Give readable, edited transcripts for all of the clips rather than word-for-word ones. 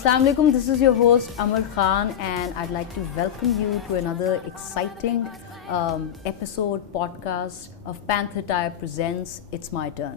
Assalamu alaikum, this is your host Amar Khan and I'd like to welcome you to another exciting episode podcast of Panther Tyre presents It's My Turn.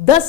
10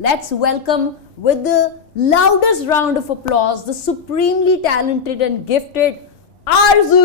Let's welcome with the loudest round of applause the supremely talented and gifted Arzu.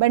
But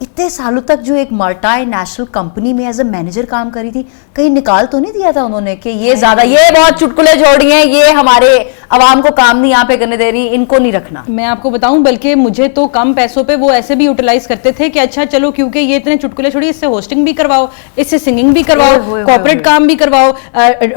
اتنے سالوں تک جو ایک multi national company میں as a manager کام کری تھی, کہیں نکال تو نہیں دیا تھا انہوں نے کہ یہ زیادہ, یہ بہت چٹکلے جوڑی ہیں, یہ ہمارے عوام کو کام نہیں یہاں پہ کرنے دے رہی, ان کو نہیں رکھنا؟ میں آپ کو بتاؤں, بلکہ مجھے تو کم پیسوں پہ وہ ایسے بھی یوٹیلائز کرتے تھے کہ اچھا چلو کیونکہ یہ اتنے چٹکلے چھوڑی, اس سے ہوسٹنگ بھی کرواؤ, اس سے سنگنگ بھی کرواؤ, کارپوریٹ کام بھی کرواؤ,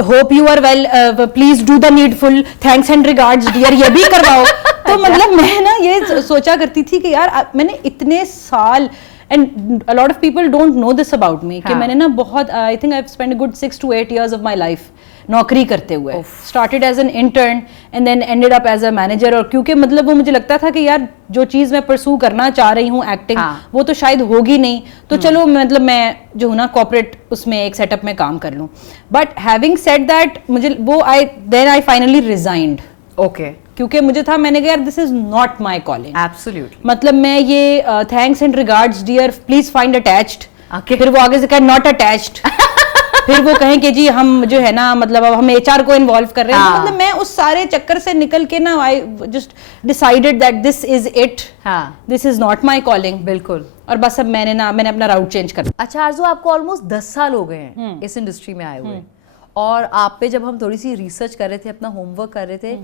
hope you are well, please do the needful, thanks and regards dear, یہ بھی کرواؤ. تو مطلب میں نا یہ سوچا کرتی تھی کہ یار میں نے اتنے سال, and a lot of people don't know this about me, کہ میں نے نا بہت, I think I've spent a good 6 to 8 years of my life نوکری کرتے ہوئے. started as an intern and then ended up as a manager. اور کیونکہ مطلب وہ مجھے لگتا تھا کہ یار جو چیز میں پرسو کرنا چاہ رہی ہوں ایکٹنگ, وہ تو شاید ہوگی نہیں, تو چلو مطلب میں جو ہوں نا کارپوریٹ اس میں ایک سیٹ اپ میں کام کر لوں. بٹ ہیونگ سیڈ دیٹ مجھے وہ then I finally resigned. Okay, کیونکہ مجھے تھا, میں نے کہا یار this is not my calling. Absolutely. مطلب میں یہ thanks and regards dear, please find attached, پھر وہ آگے سے کہا ناٹ اٹیچڈ, پھر وہ کہیں کہ جی ہم جو ہے نا مطلب اب ہم ایچ آر کو انوالو کر رہے ہیں. مطلب میں اس سارے چکر سے نکل کے نا I just decided that this is it, this is not my calling. بالکل. اور بس اب میں نے اپنا راؤٹ چینج کر. اچھا آرزو, آپ کو آلموسٹ 10 سال ہو گئے ہیں اس انڈسٹری میں آئے ہوئے, اور آپ پہ جب ہم تھوڑی سی ریسرچ کر رہے تھے, اپنا ہوم ورک کر رہے تھے,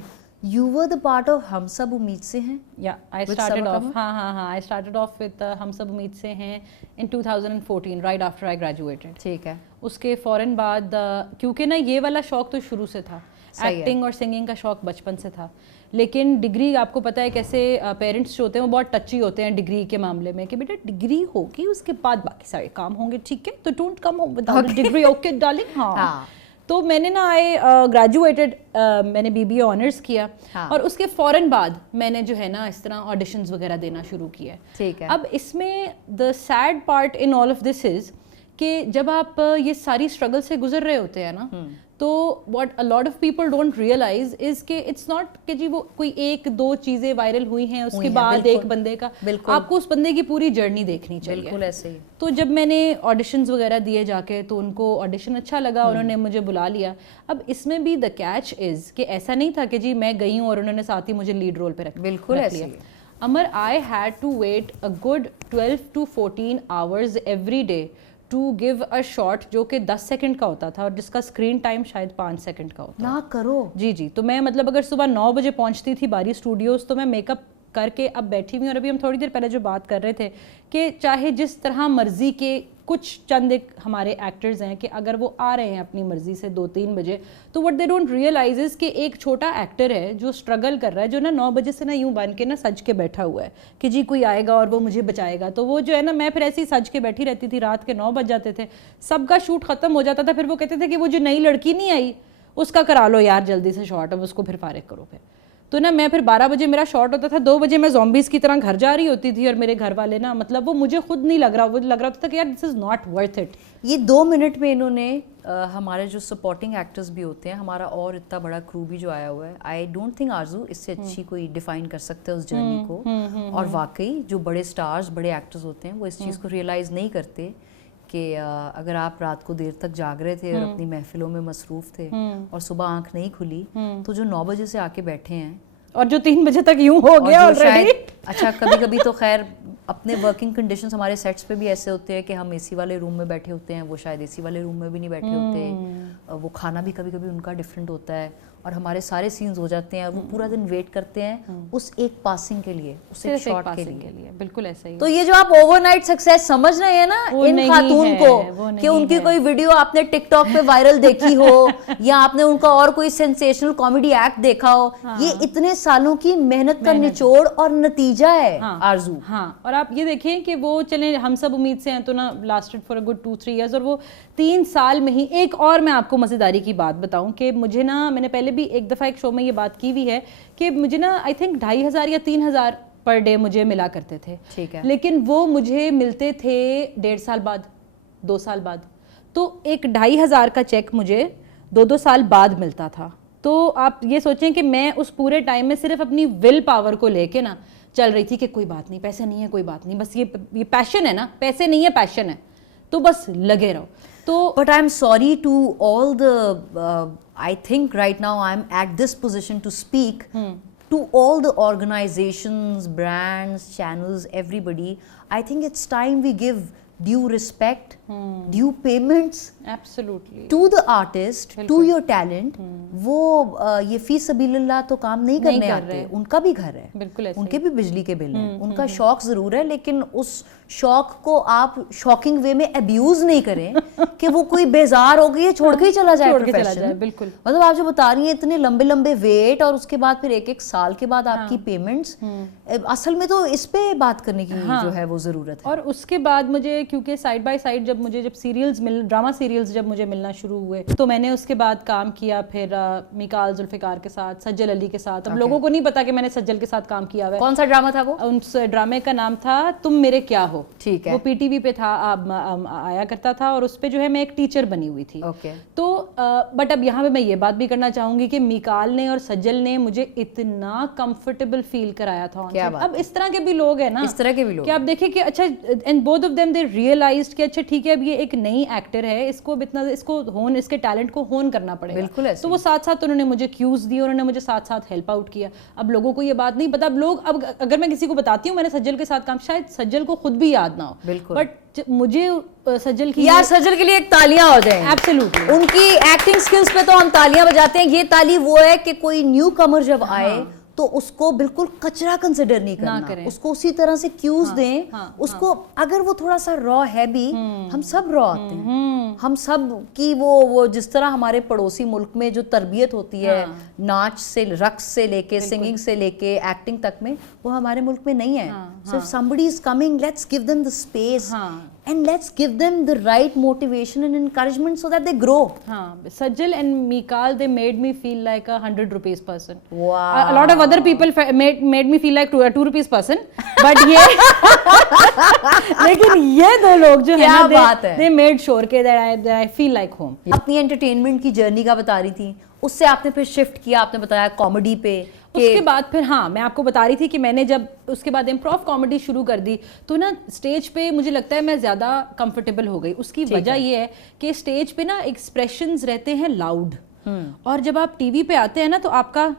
you were the part of ہم سب امید سے ہیں. Yeah, I started off. I started off with ہم سب امید سے ہیں in 2014, right after I graduated. ٹھیک ہے. اس کے فوراً بعد, کیونکہ نا یہ والا شوق تو شروع سے تھا, ایکٹنگ اور سنگنگ کا شوق بچپن سے تھا, لیکن ڈگری آپ کو پتہ ہے کیسے پیرنٹس جو ہوتے ہیں وہ بہت ٹچی ہوتے ہیں ڈگری کے معاملے میں, کہ بیٹا ڈگری ہوگی اس کے بعد باقی سارے کام ہوں گے, ٹھیک ہے, تو don't come without degree, okay darling. ہاں. تو میں نے نا گریجویٹڈ, میں نے BBA آنرس کیا, اور اس کے فوراً بعد میں نے جو ہے نا اس طرح آڈیشنز وغیرہ دینا شروع کیا. ٹھیک ہے. اب اس میں the sad part in all of this is کہ جب آپ یہ ساری اسٹرگل سے گزر رہے ہوتے ہیں نا, تو what a lot of people don't realise is کہ اٹس ناٹ کہ جی وہ کوئی 1-2 چیزیں وائرل ہوئی ہیں اس کے بعد ایک بندے کا, آپ کو اس بندے کی پوری جرنی دیکھنی چاہیے. بالکل ایسے ہی. تو جب میں نے آڈیشنز وغیرہ دیے جا کے, تو ان کو آڈیشن اچھا لگا, انہوں نے مجھے بلا لیا. اب اس میں بھی دا کیچ از کہ ایسا نہیں تھا کہ جی میں گئی ہوں اور انہوں نے ساتھ ہی مجھے لیڈ رول پہ رکھ لیا. بالکل ایسے. امر, I had to wait a good 12 to 14 hours every day to give a shot جو کہ 10 سیکنڈ کا ہوتا تھا, اور جس کا اسکرین ٹائم شاید 5 سیکنڈ کا ہوتا. نہ کرو. جی. تو میں مطلب اگر صبح 9 بجے پہنچتی تھی باری اسٹوڈیوز, تو میں میک اپ کر کے اب بیٹھی ہوئی. اور ابھی ہم تھوڑی دیر پہلے جو بات کر رہے تھے کہ چاہے جس طرح مرضی کے کچھ چند ایک ہمارے ایکٹرز ہیں کہ اگر وہ آ رہے ہیں اپنی مرضی سے 2-3 بجے, تو what they don't realise is کہ ایک چھوٹا ایکٹر ہے جو اسٹرگل کر رہا ہے, جو نا 9 بجے سے نا یوں بن کے نا سج کے بیٹھا ہوا ہے کہ جی کوئی آئے گا اور وہ مجھے بچائے گا. تو وہ جو ہے نا, میں پھر ایسے ہی سج کے بیٹھی رہتی تھی, رات کے 9 بج جاتے تھے, سب کا شوٹ ختم ہو جاتا تھا, پھر وہ کہتے تھے کہ وہ جو نئی لڑکی نہیں آئی اس کا کرا لو یار جلدی سے شاٹ, اب اس کو پھر فارغ کرو. پھر تو نا میں پھر 12 بجے میرا شاٹ ہوتا تھا, 2 بجے میں زومبیز کی طرح گھر جا رہی ہوتی تھی, اور میرے گھر والے نا مطلب وہ مجھے خود نہیں لگ رہا, وہ لگ رہا تھا کہ یار this is not worth it. یہ 2 منٹ میں انہوں نے ہمارے جو سپورٹنگ ایکٹرز بھی ہوتے ہیں, ہمارا اور اتنا بڑا کرو بھی جو آیا ہوا ہے, آئی ڈونٹ تھنک آرزو اس سے اچھی کوئی ڈیفائن کر سکتے اس جرنی کو. اور واقعی جو بڑے اسٹارز, بڑے ایکٹرز ہوتے ہیں, وہ اس چیز کو ریئلائز نہیں کرتے کہ اگر آپ رات کو دیر تک جاگ رہے تھے اور اپنی محفلوں میں مصروف تھے, اور صبح آنکھ نہیں کھلی, تو جو 9 بجے سے آ کے بیٹھے ہیں, اور جو 3 بجے تک یوں ہو گیا آلریڈی. اچھا کبھی کبھی تو خیر اپنے ورکنگ کنڈیشنز ہمارے سیٹس پہ بھی ایسے ہوتے ہیں کہ ہم اے سی والے روم میں بیٹھے ہوتے ہیں, وہ شاید اے سی والے روم میں بھی نہیں بیٹھے ہوتے, وہ کھانا بھی کبھی کبھی ان کا ڈفرینٹ ہوتا ہے, اور ہمارے سارے سینز ہو جاتے ہیں, وہ پورا دن ویٹ کرتے ہیں اس ایک پاسنگ کے لیے, اس ایک شاٹ کے لیے. بالکل ایسا ہی. تو یہ جو آپ اوور نائٹ سکسیس سمجھ رہے ہیں نا ان خاتون کو, کہ ان کی کوئی ویڈیو آپ نے ٹک ٹاک پہ وائرل دیکھی ہو, یا آپ نے ان کا اور کوئی سینسیشنل کامیڈی ایکٹ دیکھا ہو, یہ اتنے سالوں کی محنت کا نچوڑ اور نتیجہ ہے آرزو. ہاں, اور آپ یہ دیکھیں کہ وہ چلیں ہم سب امید سے ہیں تو نا lasted for a good 2-3 years, اور وہ 3 سال میں ہی. ایک اور میں آپ کو مزیداری کی بات بتاؤں کہ مجھے نا, میں نے پہلے بھی ایک دفعہ ایک شو میں یہ بات کی ہوئی ہے کہ مجھے نا آئی تھنک 2500 یا 3000 پر ڈے مجھے ملا کرتے تھے. ٹھیک ہے. لیکن وہ مجھے ملتے تھے 1.5 سال بعد, 2 سال بعد. تو ایک 2500 کا چیک مجھے 2 سال بعد ملتا تھا. تو آپ یہ سوچیں کہ میں اس پورے ٹائم میں صرف اپنی ول پاور کو لے کے نا چل رہی تھی کہ کوئی بات نہیں, پیسے نہیں ہے کوئی بات نہیں, بس یہ پیشن ہے نا, پیسے نہیں ہے پیشن ہے, تو بس لگے رہو. تو but I am sorry to all the, I think right now I'm at this position to speak to all the organizations, brands, channels, everybody, I think it's time we give due respect, due payments Absolutely. to the artist, to your talent. وہ یہ فی سبیل اللہ تو کام نہیں کرنے آتے, ان کا بھی گھر ہے, بالکل ان کے بھی بجلی کے بل ہیں, ان کا شوق ضرور ہے, لیکن اس شوق کو آپ شاکنگ وے میں ابیوز نہیں کریں کہ وہ کوئی بیزار ہو گئی ہے چھوڑ کے ہی چلا جائے پروفیشن. بالکل, مطلب آپ جو بتا رہی ہیں اتنے لمبے لمبے ویٹ, اور اس کے بعد پھر ایک سال کے بعد آپ کی پیمنٹس, اصل میں تو اس پہ بات کرنے کی جو ہے وہ ضرورت ہے. اور اس کے بعد مجھے کیونکہ سائڈ بائی سائڈ جب سیریلز ڈرامہ سیریلز جب مجھے ملنا شروع ہوئے تو میں نے اس کے بعد کام کیا پھر میکال ذوالفقار کے ساتھ, سجل علی کے ساتھ. اب لوگوں کو نہیں پتا کہ میں نے سجل کے ساتھ کام کیا ہوا ہے. کون سا ڈرامہ تھا وہ؟ اس ڈرامے کا نام تھا تم میرے کیا ہو. ٹھیک ہے, وہ پی ٹی وی پہ تھا, آیا کرتا تھا, اور اس پہ جو ہے میں ایک ٹیچر بنی ہوئی تھی. تو بٹ اب یہاں پہ میں یہ بات بھی کرنا چاہوں گی کہ میکال نے اور سجل نے مجھے اتنا کمفرٹیبل فیل کرایا تھا. اب اس طرح کے بھی لوگ ہیں نا, اس طرح کے بھی لوگ کہ آپ دیکھیں کہ اچھا, and both of them they realized کہ اچھا ٹھیک ہے اب یہ ایک نئی ایکٹر ہے, اس کو اس کے ٹیلنٹ کو ہون کرنا پڑے گا. بالکل. تو وہ ساتھ ساتھ انہوں نے مجھے کیوز دی, انہوں نے مجھے ساتھ ساتھ ہیلپ آؤٹ کیا. اب لوگوں کو یہ بات نہیں پتا, اب اگر میں کسی کو بتاتی ہوں میں نے سجل کے ساتھ کام, شاید سجل کو خود بھی یاد نہ ہو. بالکل. بٹ مجھے سجل کی یار سجل کے لیے ایک تالیاں ہو جائیں. ایبسلیوٹلی. ان کی ایکٹنگ سکلز پہ تو ہم تالیاں بجاتے ہیں. یہ تالی وہ ہے کہ کوئی نیو کمر جب آئے تو اس کو بالکل کچرا کنسیڈر نہیں کرنا, اس کو اسی طرح سے کیوز دیں. اس کو اگر وہ تھوڑا سا را ہے بھی, ہم سب را آتے ہیں, ہم سب کی وہ جس طرح ہمارے پڑوسی ملک میں جو تربیت ہوتی ہے ناچ سے, رقص سے لے کے, سنگنگ سے لے کے ایکٹنگ تک میں, وہ ہمارے ملک میں نہیں ہے. So if somebody is coming, let's give them the space and let's give them the right motivation and encouragement so that they grow. Sajal and Mikal, they made me feel like a 100 rupees person. Wow. A lot of other people made me feel like a 2 rupees person, but لیکن یہ دو لوگ جو ہے نا, they made sure that I feel like home. اپنی entertainment کی journey کا بتا رہی تھی, اس سے آپ نے پھر شفٹ کیا, آپ نے بتایا کامیڈی پہ. اس کے بعد پھر میں آپ کو بتا رہی تھی کہ میں نے جب اس کے بعد امپروو کامیڈی شروع کر دی تو نا اسٹیج پہ مجھے لگتا ہے میں زیادہ کمفرٹیبل ہو گئی. اس کی وجہ یہ ہے کہ اسٹیج پہ نا ایکسپریشنز رہتے ہیں لاؤڈ, اور جب آپ ٹی وی پہ آتے ہیں نا تو آپ کا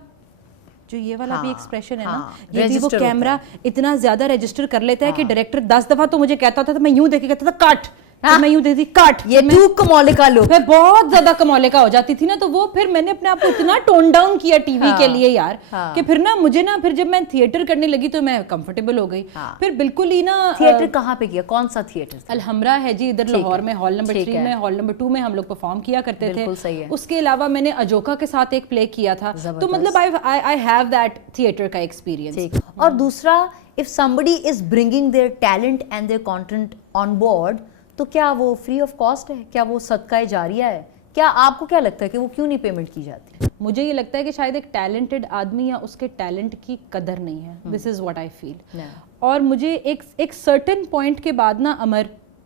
جو یہ والا بھی ایکسپریشن ہے نا, یہ بھی وہ کیمرہ اتنا زیادہ رجسٹر کر لیتا ہے کہ ڈائریکٹر 10 دفعہ تو مجھے کہتا تھا, میں یوں دیکھ کے کہتا تھا کٹ, میں یوں دیکھتی کٹ, یہ تو کمولے کا لو, میں بہت زیادہ کمولے کا ہو جاتی تھی نا. تو وہ پھر میں نے اپنے آپ کو اتنا ٹون ڈاؤن کیا ٹی وی کے لیے یار, کہ پھر نا مجھے نا پھر جب میں تھیٹر کرنے لگی تو میں کمفرٹیبل ہو گئی. پھر بالکل ہی نا. تھیٹر کہاں پہ کیا, کون سا تھیٹر؟ الحمرا ہے جی ادھر لاہور میں, ہال نمبر 3 میں, ہال نمبر 2 میں ہم لوگ پرفارم کیا کرتے تھے. اس کے علاوہ میں نے اجوکا کے ساتھ ایک پلے کیا تھا, تو مطلب I have that theater کا ایکسپیرینس. اور دوسرا, if somebody is bringing their talent and their content on board, تو کیا وہ فری آف کاسٹ ہے, کیا وہ صدقہ جاریہ ہے, کیا آپ کو کیا لگتا ہے کہ وہ کیوں نہیں پیمنٹ کی جاتی؟ مجھے یہ لگتا ہے کہ شاید ایک ٹیلنٹڈ آدمی یا اس کے ٹیلنٹ کی قدر نہیں ہے. دس از واٹ آئی فیل. اور مجھے ایک سرٹن پوائنٹ کے بعد نا امر,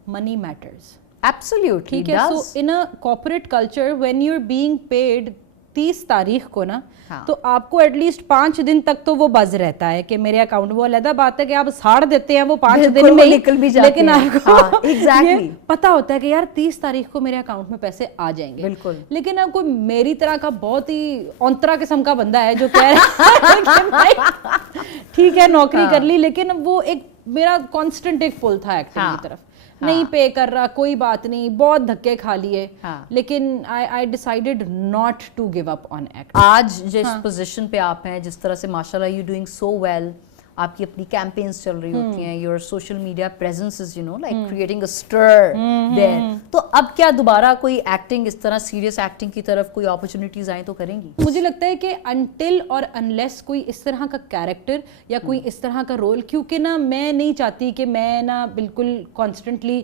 منی میٹرز. ایبسلیوٹلی. ٹھیک ہے. So in a corporate culture when you are being paid 30 تاریخ کو نا, تو آپ کو ایٹ لیسٹ 5 دن تک تو وہ بز رہتا ہے کہ میرے اکاؤنٹ, وہ علیحدہ بات ہے کہ آپ ساڑ دیتے ہیں وہ 5 دن میں نکل بھی جاتے ہیں, لیکن آپ کو ایگزیکٹلی پتا ہوتا ہے کہ یار 30 تاریخ کو میرے اکاؤنٹ میں پیسے آ جائیں گے. بالکل. لیکن اب کوئی میری طرح کا بہت ہی اونترا قسم کا بندہ ہے جو کہہ رہا ہے ٹھیک ہے نوکری کر لی, لیکن وہ ایک میرا کانسٹنٹ ایک پل تھا ایکٹنگ کی طرف, نہیں پے کر رہا, کوئی بات نہیں, بہت دھکے کھا لیے, لیکن I decided not to give up on acting. آج جس پوزیشن پہ آپ ہیں, جس طرح سے ماشاء اللہ you're doing so well, آپ کی اپنی کیمپینز چل رہی ہوتی ہیں, your social media presence is like creating a stir there, تو اب کیا دوبارہ کوئی ایکٹنگ اس طرح سیریس ایکٹنگ کی طرف کوئی اپرچونیٹیز آئیں تو کریں گی؟ مجھے لگتا ہے کہ انٹل اور انلیس کوئی اس طرح کا کیریکٹر یا کوئی اس طرح کا رول, کیونکہ نا میں نہیں چاہتی کہ میں نا بالکل کانسٹنٹلی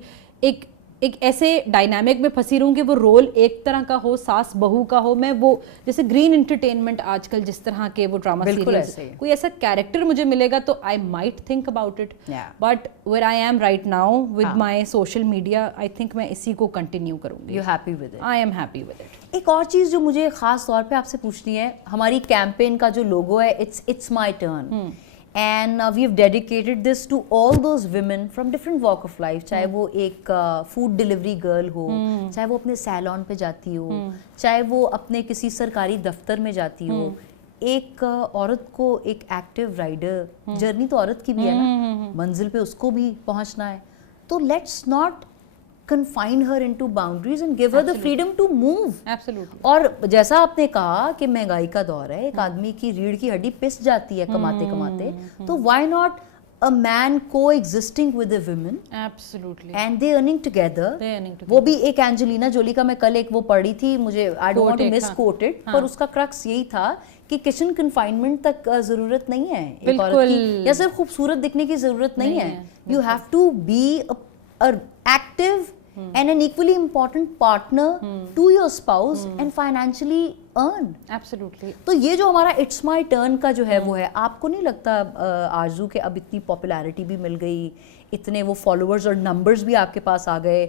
ایک ایسے ڈائنامک میں پھنسی رہوں کہ وہ رول ایک طرح کا ہو, ساس بہو کا ہو. میں وہ جیسے گرین انٹرٹینمنٹ آج کل جس طرح کے وہ ڈرامہ سیریز, کوئی ایسا کیریکٹر مجھے ملے گا تو I might think about it, but where I am right now with my social media, I think میں اسی کو کنٹینیو کروں گی. You happy with it? I am happy with it. ایک اور چیز جو مجھے خاص طور پہ آپ سے پوچھنی ہے, ہماری کیمپین کا جو لوگو ہے it's my turn, and we have dedicated this to all those women from different walk of life, چاہے وہ ایک فوڈ ڈیلیوری گرل ہو, چاہے وہ اپنے سیلون پہ جاتی ہو, چاہے وہ اپنے کسی سرکاری دفتر میں جاتی ہو, ایک عورت کو ایک ایکٹیو رائڈر, جرنی تو عورت کی بھی ہے نا, منزل پہ اس کو بھی پہنچنا ہے, تو let's not confine her into boundaries and give her the freedom to move. Absolutely. اور جیسا آپ نے کہا کہ مہنگائی کا دور ہے, ایک آدمی کی ریڑھ کی ہڈی پس جاتی ہے کماتے کماتے, تو why not a man coexisting with a woman? Absolutely. And they earning together. وہ بھی ایک اینجلینا جولی کا میں کل ایک وہ پڑھی تھی, مجھے I don't want to misquote it, پر اس کا کرکس یہی تھا کہ کچن کنفائنمنٹ تک ضرورت نہیں ہے ایک عورت کی, یا صرف خوبصورت دکھنے کی ضرورت نہیں ہے. You have to be an active and an equally important partner to your spouse and financially earn. Absolutely. تو یہ جو ہمارا It's My Turn کا جو ہے وہ ہے, آپ کو نہیں لگتا آرزو کہ اب اتنی پاپولیرٹی بھی مل گئی, اتنے وہ فالوورز اور نمبرز بھی آپ کے پاس آ گئے,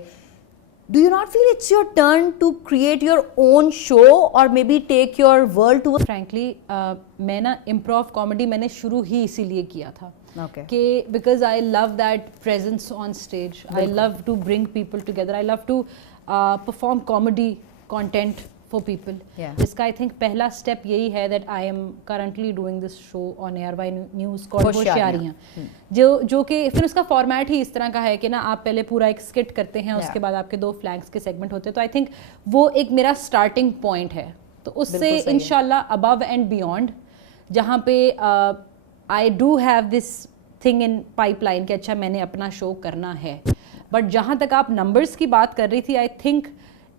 do you not feel it's your turn to create your own show or maybe take your world to frankly میں نا improv comedy میں نے شروع ہی اسی لیے کیا تھا کہ because I love that presence on stage, I love to bring people together, I love to perform comedy content for people. جس کا I think پہلا step یہی ہے that I am currently doing this show on ARY News called ہوشیاریاں, جو کہ پھر اس کا format ہی اس طرح کا ہے کہ نا آپ پہلے پورا ایک اسکٹ کرتے ہیں, اس کے بعد آپ کے 2 فلینکس کے سیگمنٹ ہوتے ہیں, تو I think وہ ایک میرا اسٹارٹنگ پوائنٹ ہے. تو اس سے انشاءاللہ above and beyond جہاں پہ I do have this thing in pipeline کہ اچھا میں نے اپنا شو کرنا ہے, بٹ جہاں تک آپ نمبرز کی بات کر رہی تھی, I think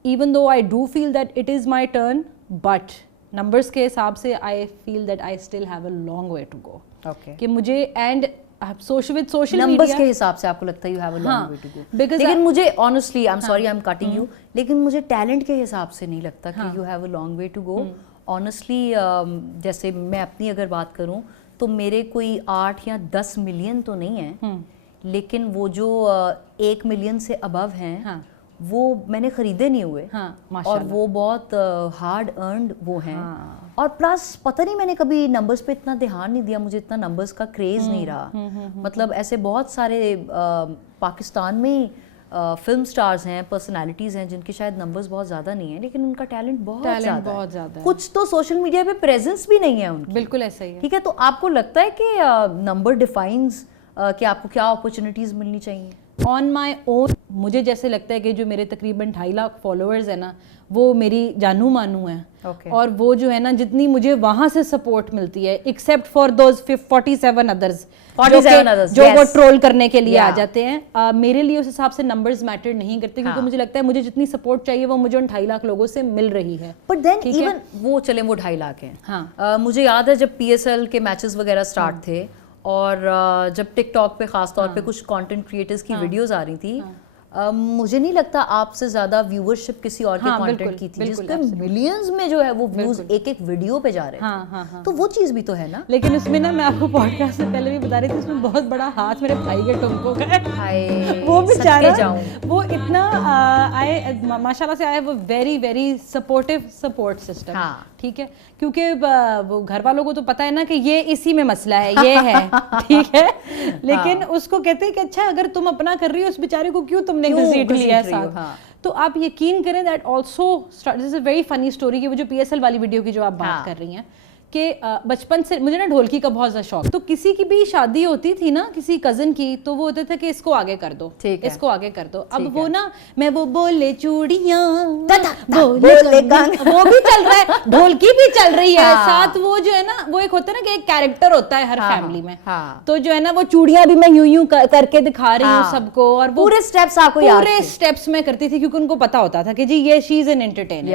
even though I do feel that it is my turn, but numbers کے حساب سے I feel that I still have a long way to go. Okay. کہ مجھے and social media numbers کے حساب سے آپ کو لگتا ہے you have a long way to go. لیکن مجھے honestly I'm sorry I'm cutting you, لیکن مجھے talent کے حساب سے نہیں لگتا کہ you have a long way to go. honestly جیسے میں اپنی اگر بات کروں تو میرے کوئی 8 یا 10 ملین تو نہیں ہیں, لیکن وہ جو 1 ملین سے ابو ہیں وہ میں نے خریدے نہیں ہوئے, اور وہ بہت ہارڈ ارنڈ وہ ہیں. اور پلس پتہ نہیں میں نے کبھی نمبرز پہ اتنا دھیان نہیں دیا, مجھے اتنا نمبرز کا کریز نہیں رہا. مطلب ایسے بہت سارے پاکستان میں فلم سٹارز ہیں, پرسنالٹیز ہیں جن کے شاید نمبرز بہت زیادہ نہیں ہیں, لیکن ان کا ٹیلنٹ بہت زیادہ ہے. کچھ تو سوشل میڈیا پہ پریزنس بھی نہیں ہے ان کی. بالکل ایسا ہی ہے. ٹھیک ہے, تو آپ کو لگتا ہے کہ نمبر ڈیفائنز کہ آپ کو کیا اپرچونیٹیز ملنی چاہیے؟ آن مائی اون مجھے جیسے لگتا ہے کہ جو میرے تقریباً 2.5 لاکھ فالوورز ہیں نا, وہ میری جانو مانو ہیں, اور وہ جو ہے نا جتنی مجھے وہاں سے سپورٹ ملتی ہے, ایکسیپٹ فار دوز 47 ادرز جو وہ ٹرول کرنے کے لیے آ جاتے ہیں, میرے لیے اس حساب سے نمبرز میٹر نہیں کرتے, کیونکہ مجھے لگتا ہے مجھے جتنی سپورٹ چاہیے وہ مجھے ان 2.5 لاکھ لوگوں سے مل رہی ہے. بٹ دین ایون وہ چلیں وہ 2.5 لاکھ ہیں. مجھے یاد ہے جب PSL کے میچز وغیرہ اسٹارٹ تھے, اور جب ٹک ٹاک پہ خاص طور پہ کچھ کانٹینٹ کریٹرز کی ویڈیوز آ رہی تھی, مجھے نہیں لگتا آپ سے زیادہ ویورشپ کسی اور کے کانٹینٹ کی تھی, جس پہ ملینز میں جو ہے وہ ویوز ایک ویڈیو پہ جا رہے ہیں. تو وہ چیز بھی تو ہے نا. لیکن اس میں نا میں آپ کو پوڈ کاسٹ سے پہلے بھی بتا رہی تھی, اس میں بہت بڑا ہاتھ میرے بھائی کے ٹمکوں کا ہے. وہ بیچارہ وہ اتنا ماشاء اللہ سے آیا, وہ very very supportive support system. ٹھیک ہے, کیونکہ وہ گھر والوں کو تو پتہ ہے نا کہ یہ اسی میں مسئلہ ہے, یہ ہے, ٹھیک ہے, لیکن اس کو کہتے ہیں کہ اچھا اگر تم اپنا کر رہی ہو اس بیچارے کو کیوں تم نے گھسیٹ لیا ساتھ. تو آپ یقین کریں that also this is a very funny story, کہ وہ جو PSL والی ویڈیو کی جو آپ بات کر رہی ہیں, کہ بچپن سے مجھے نا ڈھولکی کا بہت زیادہ شوق. تو کسی کی بھی شادی ہوتی تھی نا کسی کزن کی, تو وہ ہوتا تھا کہ اس کو آگے کر دو, اس کو آگے کر دو. اب وہ نا میں وہ بولے چوڑیاں وہ بھی چل رہا ہے, ڈھولکی بھی چل رہی ہے ساتھ. وہ جو ہے نا وہ ایک ہوتا ہے نا کہ ایک کیریکٹر ہوتا ہے ہر فیملی میں, تو جو ہے نا وہ چوڑیاں بھی میں یوں کر کے دکھا رہی ہوں سب کو, اور وہ پورے اسٹیپس آپ کو پورے اسٹیپس میں کرتی تھی, کیونکہ ان کو پتا ہوتا تھا کہ جی یہ شی از این انٹرٹینر.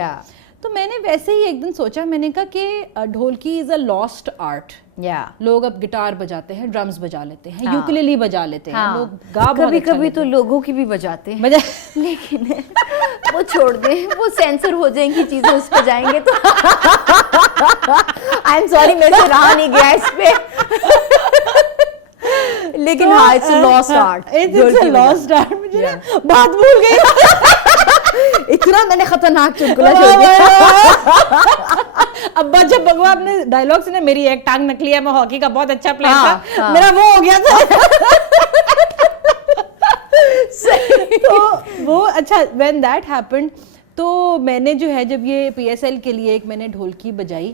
تو میں نے ویسے ہی ایک دن سوچا, میں نے کہا کہ ڈھولکی از اے لاسٹ آرٹ. لوگ اب گٹار بجاتے ہیں, ڈرمز بجا لیتے ہیں, یوکلیلی بجا لیتے ہیں, لوگ گا کبھی کبھی تو لوگوں کی بھی بجاتے ہیں, لیکن وہ چھوڑ دیں, وہ سینسر ہو جائیں گی چیزیں اس پہ جائیں گے تو آئی ایم سوری میرے سے رہا نہیں گیا اس پہ. لیکن ہاں it's a lost art, it's a lost art. مجھے بات بھول گئی, اتنا میں نے خطرناک چٹکلا چھوڑ دیا. ابا جب بگوا اپنے ڈائلاگ سے نا میری ایک ٹانگ نکلی ہے, میں ہاکی کا بہت اچھا پلیئر تھا, میرا وہ ہو گیا تھا. تو وہ اچھا when that happened, تو میں نے جو ہے جب یہ PSL کے لیے ایک میں نے ڈھولکی بجائی,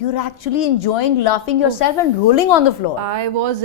you're actually enjoying laughing yourself and rolling on the floor. I was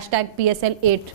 #PSL8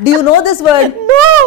Do you know this word? No.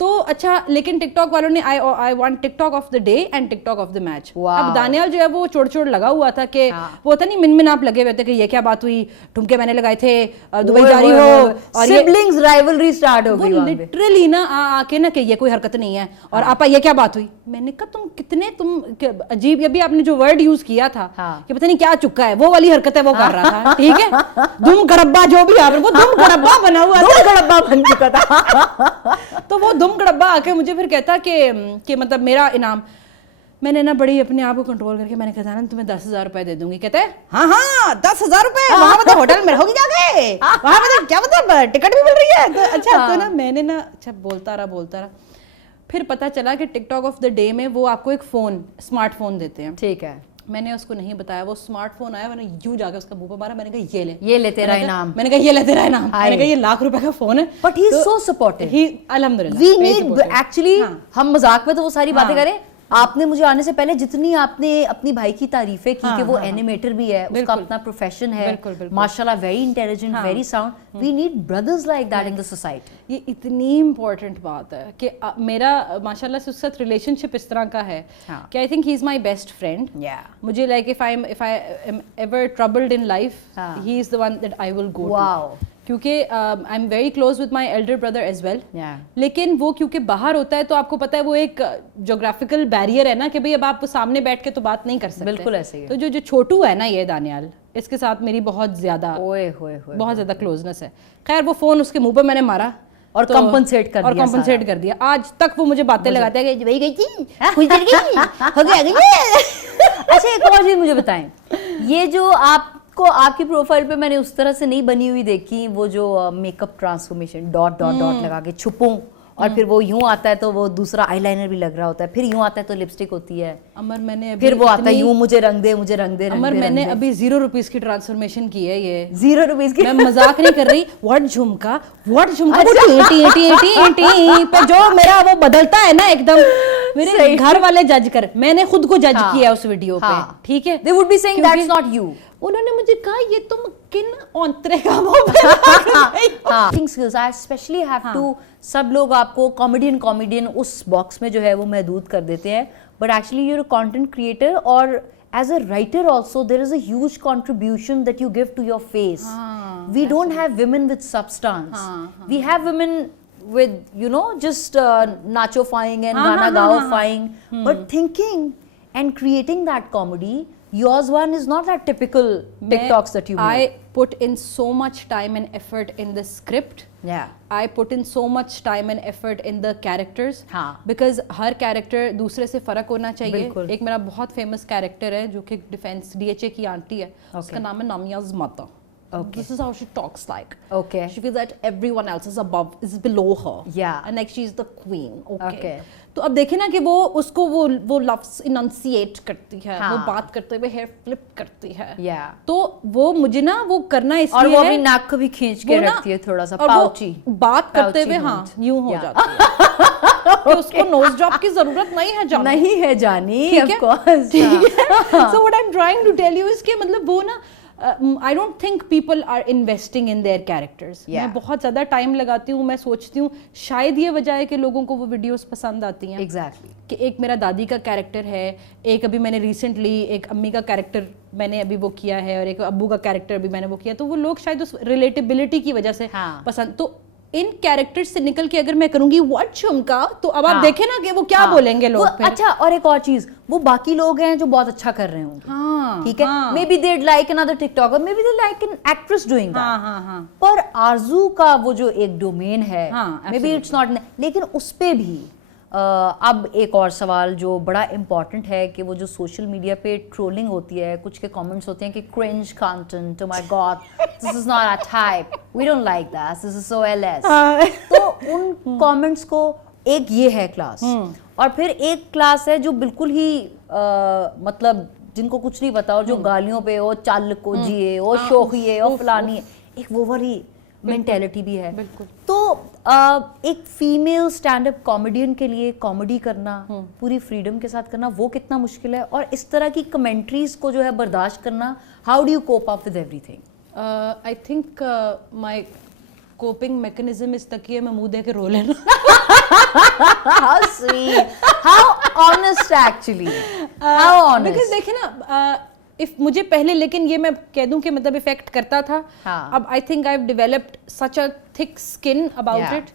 تو اچھا لیکن ٹک ٹاک والوں نے I want TikTok of the day and TikTok of the match. اب دانیال جو ہے وہ چوڑ لگا ہوا تھا کہ وہ ہوتا نہیں من آپ لگے ہوئے تھے کہ یہ کیا بات ہوئی, ٹھمکے میں نے لگائے تھے, دبئی جا رہی ہو, اور سبلنگز رائیولری سٹارٹ ہو گئی لٹرلی نا آ کے نا کہ یہ کوئی حرکت نہیں ہے, اور آپا یہ کیا بات ہوئی. میں نے کہا تم کتنے تم عجیب, ابھی آپ نے جو ورڈ یوز کیا تھا کہ پتہ نہیں کیا چکا ہے, وہ والی حرکت ہے وہ کر رہا تھا, ٹھیک ہے, دم گڑبا جو بھی آپ وہ دم گڑبا بنا ہوا تھا, دم گڑبا بن چکا تھا. تو وہ دم گڑبا آ کے مجھے پھر کہتا کہ مطلب میرا انعام. میں نے نا بڑی اپنے آپ کو کنٹرول کر کے میں نے کہا نا تمہیں 10,000 روپے دے دوں گی. کہتے ہیں ہاں 10,000 روپے وہاں پہ ہوٹل میں رہو گی جا کے, وہاں پہ کیا مطلب ٹکٹ بھی مل رہی ہے. تو اچھا تو نا میں نے نا اچھا بولتا رہا پھر پتا چلا کہ ٹک ٹاک آف دا ڈے میں وہ آپ کو ایک فون اسمارٹ فون دیتے ہیں. ٹھیک ہے, میں نے اس کو نہیں بتایا, وہ اسمارٹ فون آیا, میں نے یوں جا کے اس کا منہ پہ مارا, میں نے کہا یہ لے تیرا انعام, میں نے کہا یہ لے تیرا انعام, میں نے کہا یہ ₹1,00,000 کا فون ہے. But he is so supportive, الحمدللہ. وی نیڈ ایکچولی, ہم مذاق میں تو وہ ساری باتیں کریں. آپ نے مجھے آنے سے پہلے جتنی آپ نے اپنی بھائی کی تعریفیں کی کہ وہ اینیمیٹر بھی ہے, اس کا اپنا پروفیشن ہے, ماشاءاللہ very intelligent, very sound. We need brothers like that in the society. یہ اتنی امپورٹنٹ بات ہے کہ میرا ماشاءاللہ سے اس کے ساتھ ریلیشن شپ اس طرح کا ہے کہ I think he is my best friend. مجھے like if I am ever troubled in life, he is the one that I will go to, کیونکہ I am very close with my elder brother as well. لیکن وہ کیونکہ باہر ہوتا ہے تو آپ کو پتہ ہے وہ ایک جغرافیکل بیریئر ہے نا کہ بھائی اب آپ سامنے بیٹھ کے تو بات نہیں کر سکتے. بالکل ایسے ہی. تو جو چھوٹو ہے نا یہ دانیال, اس کے ساتھ میری بہت زیادہ کلوزنس ہے. خیر وہ فون اس کے منہ پہ میں نے مارا اور کمپنسیٹ کر دیا. آج تک وہ مجھے باتیں لگاتے ہیں کہ بھائی گئی تھی اچھا ایک اور چیز مجھے بتائیں, یہ جو آپ کو آپ کی پروفائل پہ میں نے اس طرح سے نہیں بنی ہوئی دیکھی, وہ جو میک اپ ٹرانسفارمیشن ڈاٹ لگا کے چھپوں, اور پھر وہ یوں آتا ہے تو وہ دوسرا آئی لائنر بھی لگ رہا ہوتا ہے, پھر یوں آتا ہے تو لپسٹک ہوتی ہے, امر میں نے پھر وہ آتا ہے یوں مجھے رنگ دے امر میں نے ابھی ₹0 کی ٹرانسفارمیشن کی ہے. یہ ₹0 کی, میں مذاق نہیں کر رہی. واٹ جھمکا پہ جو میرا وہ بدلتا ہے نا ایک دم, میرے گھر والے جج کر, میں نے خود کو جج کیا اس ویڈیو پہ, ٹھیک ہے. they would be saying that's not you. انہوں نے مجھے کہا یہ تم کن اونترے کاموں پہ اسپیشلی ہیو ٹو, سب لوگ آپ کو کامیڈین اس باکس میں جو ہے وہ محدود کر دیتے ہیں, but actually you are content creator, اور as a writer also there is a huge contribution that you give to your face. We don't have women with substance, we have women with just nachofying and gana gaofying, but thinking and creating that comedy. Yours one is not that typical TikToks that you make. I put in so much time and effort in the script. Yeah. I put in so much time and effort in the characters. Because Hare character دوسرے سے فرق ہونا چاہیے. ایک میرا بہت famous character ہے جو کہ ڈیفینس DHA کی آنٹی ہے, اس کا نام ہے نامیاز ماتا. This is how she talks like. Okay. She feels that everyone else is below her. Yeah. And like she's the queen. Okay. تو اب دیکھیں نا کہ وہ اس کو وہ لفظ اننسیٹ کرتی ہے, وہ بات کرتے ہوئے ہیئر فلپ کرتی ہے. تو وہ مجھے نا وہ کرنا اس لیے, اور وہ اپنی ناک کو بھی کھینچ کے رکھتی ہے تھوڑا سا پاؤچی, بات کرتے ہوئے ہاں یوں ہو جاتی ہے. اس کو نوز ڈراپ کی ضرورت نہیں ہے جانی. of course. So what I'm trying to tell you is کہ مطلب وہ نا I don't think people are investing in their characters. میں بہت زیادہ ٹائم لگاتی ہوں, میں سوچتی ہوں شاید یہ وجہ ہے کہ لوگوں کو وہ ویڈیوز پسند آتی ہیں. Exactly. کہ ایک میرا دادی کا کیریکٹر ہے, ایک ابھی میں نے ریسنٹلی ایک امی کا کیریکٹر میں نے ابھی وہ کیا ہے, اور ایک ابو کا کیریکٹر بھی میں نے وہ کیا, تو وہ لوگ شاید اس ریلیٹیبلٹی کی وجہ سے پسند. تو ان کیریکٹر سے نکل کے اگر میں کروں گی واٹ جھمکا, تو اب آپ دیکھیں نا کہ وہ کیا بولیں گے لوگ. اچھا اور ایک اور چیز, وہ باقی لوگ ہیں جو بہت اچھا کر رہے ہوں گے, ٹھیک ہے, may be they like another TikToker, may be they like an actress doing that, پر آرزو کا وہ جو ایک ڈومین ہے, مے بی اٹس ناٹ, لیکن اس پہ بھی اب ایک اور سوال جو بڑا امپورٹنٹ ہے کہ وہ جو سوشل میڈیا پہ ٹرولنگ ہوتی ہے, کچھ کے کامنٹس ہوتے ہیں کہ cringe content, oh my god this is not our type, we don't like that, this is so LS. تو ان کامنٹس کو ایک یہ ہے کلاس, اور پھر ایک کلاس ہے جو بالکل ہی مطلب جن کو کچھ نہیں پتا, اور جو گالیوں پہ او چل کو جیے, او شوخی ہے, او فلانی ہے, ایک وہ والی مینٹیلٹی بھی ہے. تو ایک فیمیل اسٹینڈ اپ کامیڈین کے لیے کامیڈی کرنا پوری فریڈم کے ساتھ کرنا وہ کتنا مشکل ہے, اور اس طرح کی کمنٹریز کو جو ہے برداشت کرنا, how do you cope up with everything? I think my coping mechanism اس تک یہ میں منہ دے کے رو لینا. How sweet, how honest actually, how honest. Because دیکھیں نا, if مجھے پہلے, لیکن یہ میں کہہ دوں کہ مطلب افیکٹ کرتا تھا, اب I think I've developed such a thick skin about it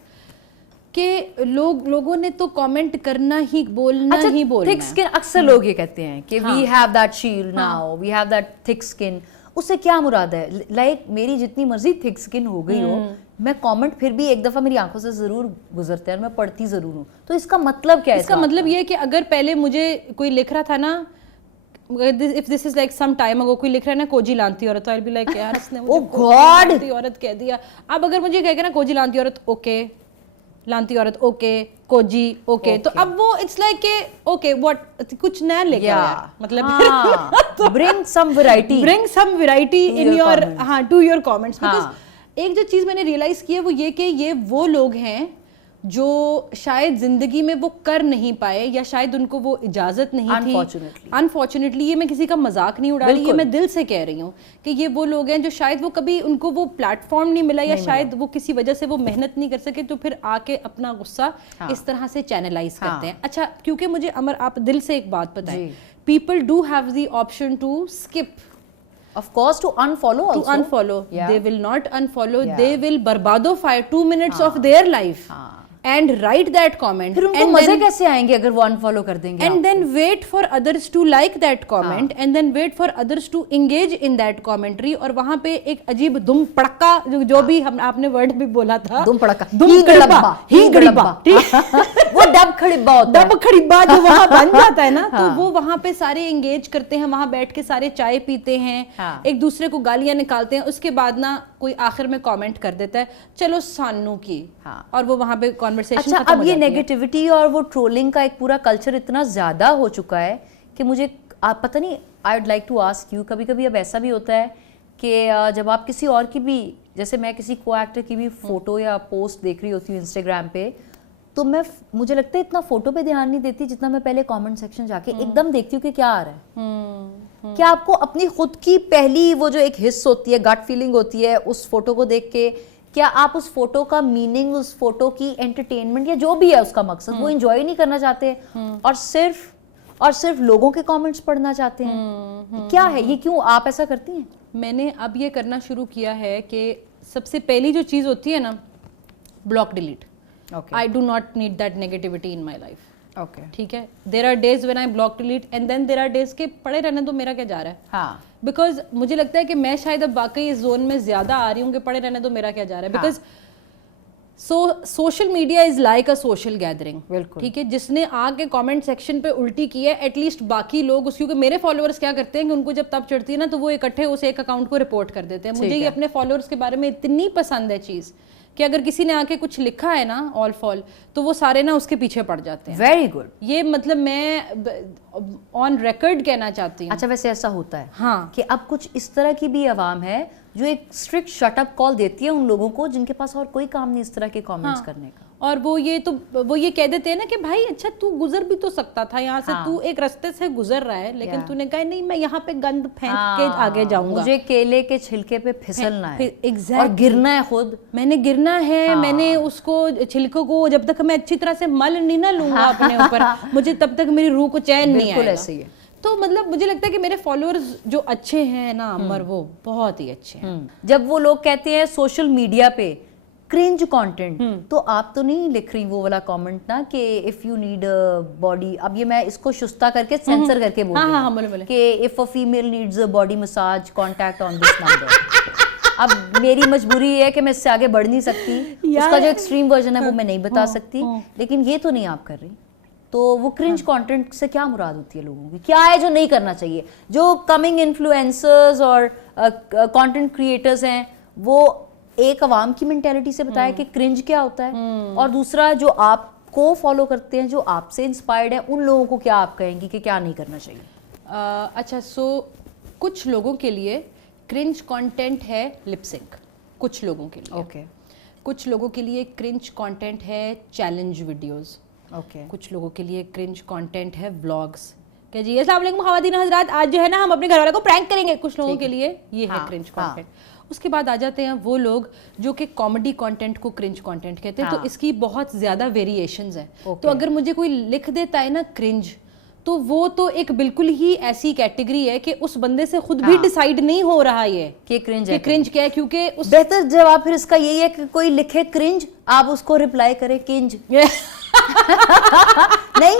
کہ لوگوں نے تو کامنٹ کرنا ہی, بولنا ہی بولنا. تھک اسکن, اکثر لوگ یہ کہتے ہیں کہ we have that shield now, we have that thick skin. اس سے کیا مراد ہے؟ لائک میری جتنی مرضی تھک اسکن ہو گئی ہو, میں کامنٹ پھر بھی ایک دفعہ میری آنکھوں سے ضرور گزرتے ہیں اور میں پڑھتی ضرور ہوں. تو اس کا مطلب کیا ہے؟ اس کا مطلب یہ ہے کہ اگر پہلے مجھے کوئی لکھ رہا تھا نا, if this is like some time ago, کوئی لکھ رہا ہے نا کوجی لانتی عورت, تو I'll be like یار اس نے مجھے لانتی عورت کہہ دیا. اب اگر مجھے کہے گا نا کوجی لانتی عورت, اوکے, لانتی عورت اوکے, کوجی اوکے, تو اب وہ اٹس لائک کہ اوکے واٹ, کچھ نیا لے کے آیا, مطلب bring some variety in your to your comments. Because ایک جو چیز میں نے ریئلائز کی ہے وہ یہ کہ یہ وہ لوگ ہیں جو شاید زندگی میں وہ کر نہیں پائے, یا شاید ان کو وہ اجازت نہیں تھی. انفارچونیٹلی, یہ میں کسی کا مذاق نہیں اڑا رہی, یہ میں دل سے کہہ رہی ہوں کہ یہ وہ لوگ ہیں جو شاید وہ کبھی ان کو وہ پلیٹ فارم نہیں ملا, یا شاید وہ کسی وجہ سے وہ محنت نہیں کر سکے, تو پھر آ کے اپنا غصہ اس طرح سے چینلائز کرتے ہیں. اچھا, کیونکہ مجھے امر آپ دل سے ایک بات بتائیں, people do have the option to skip, of course, to unfollow also. To unfollow. They will not unfollow. They will barbado 2 minutes of their life and write that comment. پھر ان کو مزے کیسے آئیں گے اگر وہ unfollow کر دیں گے؟ And then wait for others to like that comment, and then wait for others to engage in that commentary. اور وہاں پہ ایک عجیب دم پڑکا, جو بھی آپ نے ورڈ بھی بولا تھا, دم پڑکا, ہی گڑبا, وہ ڈب کھڑبا ہوتا ہے, ڈب کھڑبا جو وہاں بن جاتا ہے نا, تو وہ وہاں پہ سارے انگیج کرتے ہیں, وہاں بیٹھ کے سارے چائے پیتے ہیں, ایک دوسرے کو گالیاں نکالتے ہیں, اس کے بعد نا کوئی آخر میں کامنٹ کر دیتا ہے چلو سانو کی, اور وہ وہاں پہ کنورسیشن. اچھا, اب یہ نیگیٹیوٹی اور وہ ٹرولنگ کا ایک پورا کلچر اتنا زیادہ ہو چکا ہے کہ مجھے پتہ نہیں, I would like to ask you, کبھی کبھی اب ایسا بھی ہوتا ہے کہ جب آپ کسی اور کی بھی, جیسے میں کسی کو ایکٹر کی بھی فوٹو یا پوسٹ دیکھ رہی ہوتی ہوں انسٹاگرام پہ, تو مجھے لگتا ہے اتنا فوٹو پہ دھیان نہیں دیتی جتنا میں پہلے کامنٹ سیکشن جا کے ایک دم دیکھتی ہوں کہ کیا آ رہا ہے. کیا آپ کو اپنی خود کی پہلی وہ جو ایک حص ہوتی ہے, گٹ فیلنگ ہوتی ہے اس فوٹو کو دیکھ کے, کیا آپ اس فوٹو کا میننگ, اس فوٹو کی انٹرٹینمنٹ یا جو بھی ہے اس کا مقصد, وہ انجوائے نہیں کرنا چاہتے اور صرف لوگوں کے کامنٹس پڑھنا چاہتے ہیں؟ کیا ہے یہ, کیوں آپ ایسا کرتی ہیں؟ میں نے اب یہ کرنا شروع کیا ہے کہ سب سے پہلی جو چیز ہوتی ہے نا, block delete. I do not need that negativity in my life. Okay. ٹھیک ہے, there are days when I block delete, and then there are days کہ پڑے رہنے تو میرا کیا جا رہا ہے. ہاں, بیکاز مجھے لگتا ہے کہ میں شاید اب واقعی اس زون میں زیادہ آ رہی ہوں کہ پڑے رہنے تو میرا کیا جا رہا ہے. Because social media is like a social gathering. بالکل ٹھیک ہے, جس نے آ کے کامنٹ سیکشن پہ الٹی کی ہے, ایٹ لیسٹ باقی لوگ اس, کیونکہ میرے فالوورس کیا کرتے ہیں کہ ان کو جب تب چڑھتی ہے نا تو وہ اکٹھے اس ایک اکاؤنٹ کو رپورٹ کر دیتے ہیں. مجھے یہ اپنے فالوورس کے بارے میں اتنی پسند ہے چیز کہ اگر کسی نے آ کے کچھ لکھا ہے نا آل فال, تو وہ سارے نا اس کے پیچھے پڑ جاتے ہیں. Very good. یہ مطلب میں آن ریکارڈ کہنا چاہتی ہوں. اچھا, ویسے ایسا ہوتا ہے ہاں کہ اب کچھ اس طرح کی بھی عوام ہے جو ایک اسٹرکٹ شٹ اپ کال دیتی ہے ان لوگوں کو جن کے پاس اور کوئی کام نہیں اس طرح کے کامنٹس کرنے کا, اور وہ یہ کہہ دیتے ہیں نا کہ بھائی اچھا تو گزر بھی تو سکتا تھا یہاں سے, تو ایک رستے سے گزر رہا ہے, لیکن تو نے کہا نہیں میں یہاں پہ گند پھینک کے آگے جاؤں گا, مجھے کیلے کے چھلکے پہ پھسلنا ہے اور گرنا ہے, خود میں نے گرنا ہے, میں نے اس کو چھلکوں کو جب تک میں اچھی طرح سے مل نہیں نہ لوں گا اپنے اوپر, مجھے تب تک میری روح کو چین نہیں آئے گا. بالکل ایسے ہی ہے. تو مطلب مجھے لگتا ہے کہ میرے فالوورز جو اچھے ہیں نا عمر, وہ بہت ہی اچھے ہیں. جب وہ لوگ کہتے ہیں سوشل میڈیا پہ کرنج کانٹینٹ, تو آپ تو نہیں لکھ رہی وہ والا کامنٹ نا کہ اف یو نیڈ باڈی, اب یہ میں اس کو شستہ کر کے سینسر کر کے بول رہی ہوں کہ if a female needs a body massage contact on this number. اب میری مجبوری ہے کہ میں اس سے آگے بڑھ نہیں سکتی, اس کا جو ایکسٹریم ورژن ہے وہ میں نہیں بتا سکتی, لیکن یہ تو نہیں آپ کر رہی. تو وہ کرنج کانٹینٹ سے کیا مراد ہوتی ہے لوگوں کی, کیا ہے جو نہیں کرنا چاہیے؟ جو کمنگ انفلوئنسرز اور کانٹینٹ کریٹرز ہیں وہ ایک عوام کی مینٹیلٹی سے بتایا کہ کرنج کیا ہوتا ہے, اور دوسرا جو آپ کو فالو کرتے ہیں, جو آپ سے انسپائرڈ ہیں, ان لوگوں کو کیا آپ کہیں گی کہ کیا نہیں کرنا چاہیے؟ اچھا, سو کچھ لوگوں کے لیے کرنج کانٹینٹ ہے لپ سنک, کچھ لوگوں کے لیے. اوکے. کچھ لوگوں کے لیے کرنج کانٹینٹ ہے چیلنج ویڈیوز. اوکے. کچھ لوگوں کے لیے کرنج کانٹینٹ ہے ولاگس. کہ جی السلام علیکم خواتین حضرات, آج جو ہے نا ہم اپنے گھر والوں کو پرینک کریں گے. کچھ لوگوں کے لیے یہ ہے کرنج کانٹینٹ. اس کے بعد آ جاتے ہیں وہ لوگ جو کہ کامیڈی کانٹینٹ کو کرنج کانٹینٹ کہتے ہیں. تو اس کی بہت زیادہ ویریشنز ہیں. تو اگر مجھے کوئی لکھ دیتا ہے نا کرنج, تو وہ تو ایک بالکل ہی ایسی کیٹیگری ہے کہ اس بندے سے خود بھی ڈیسائیڈ نہیں ہو رہا یہ کہ کرنج کیا ہے. کیونکہ بہتر جواب پھر اس کا یہی ہے کہ کوئی لکھے کرنج, آپ اس کو ریپلائی کریں کنج. نہیں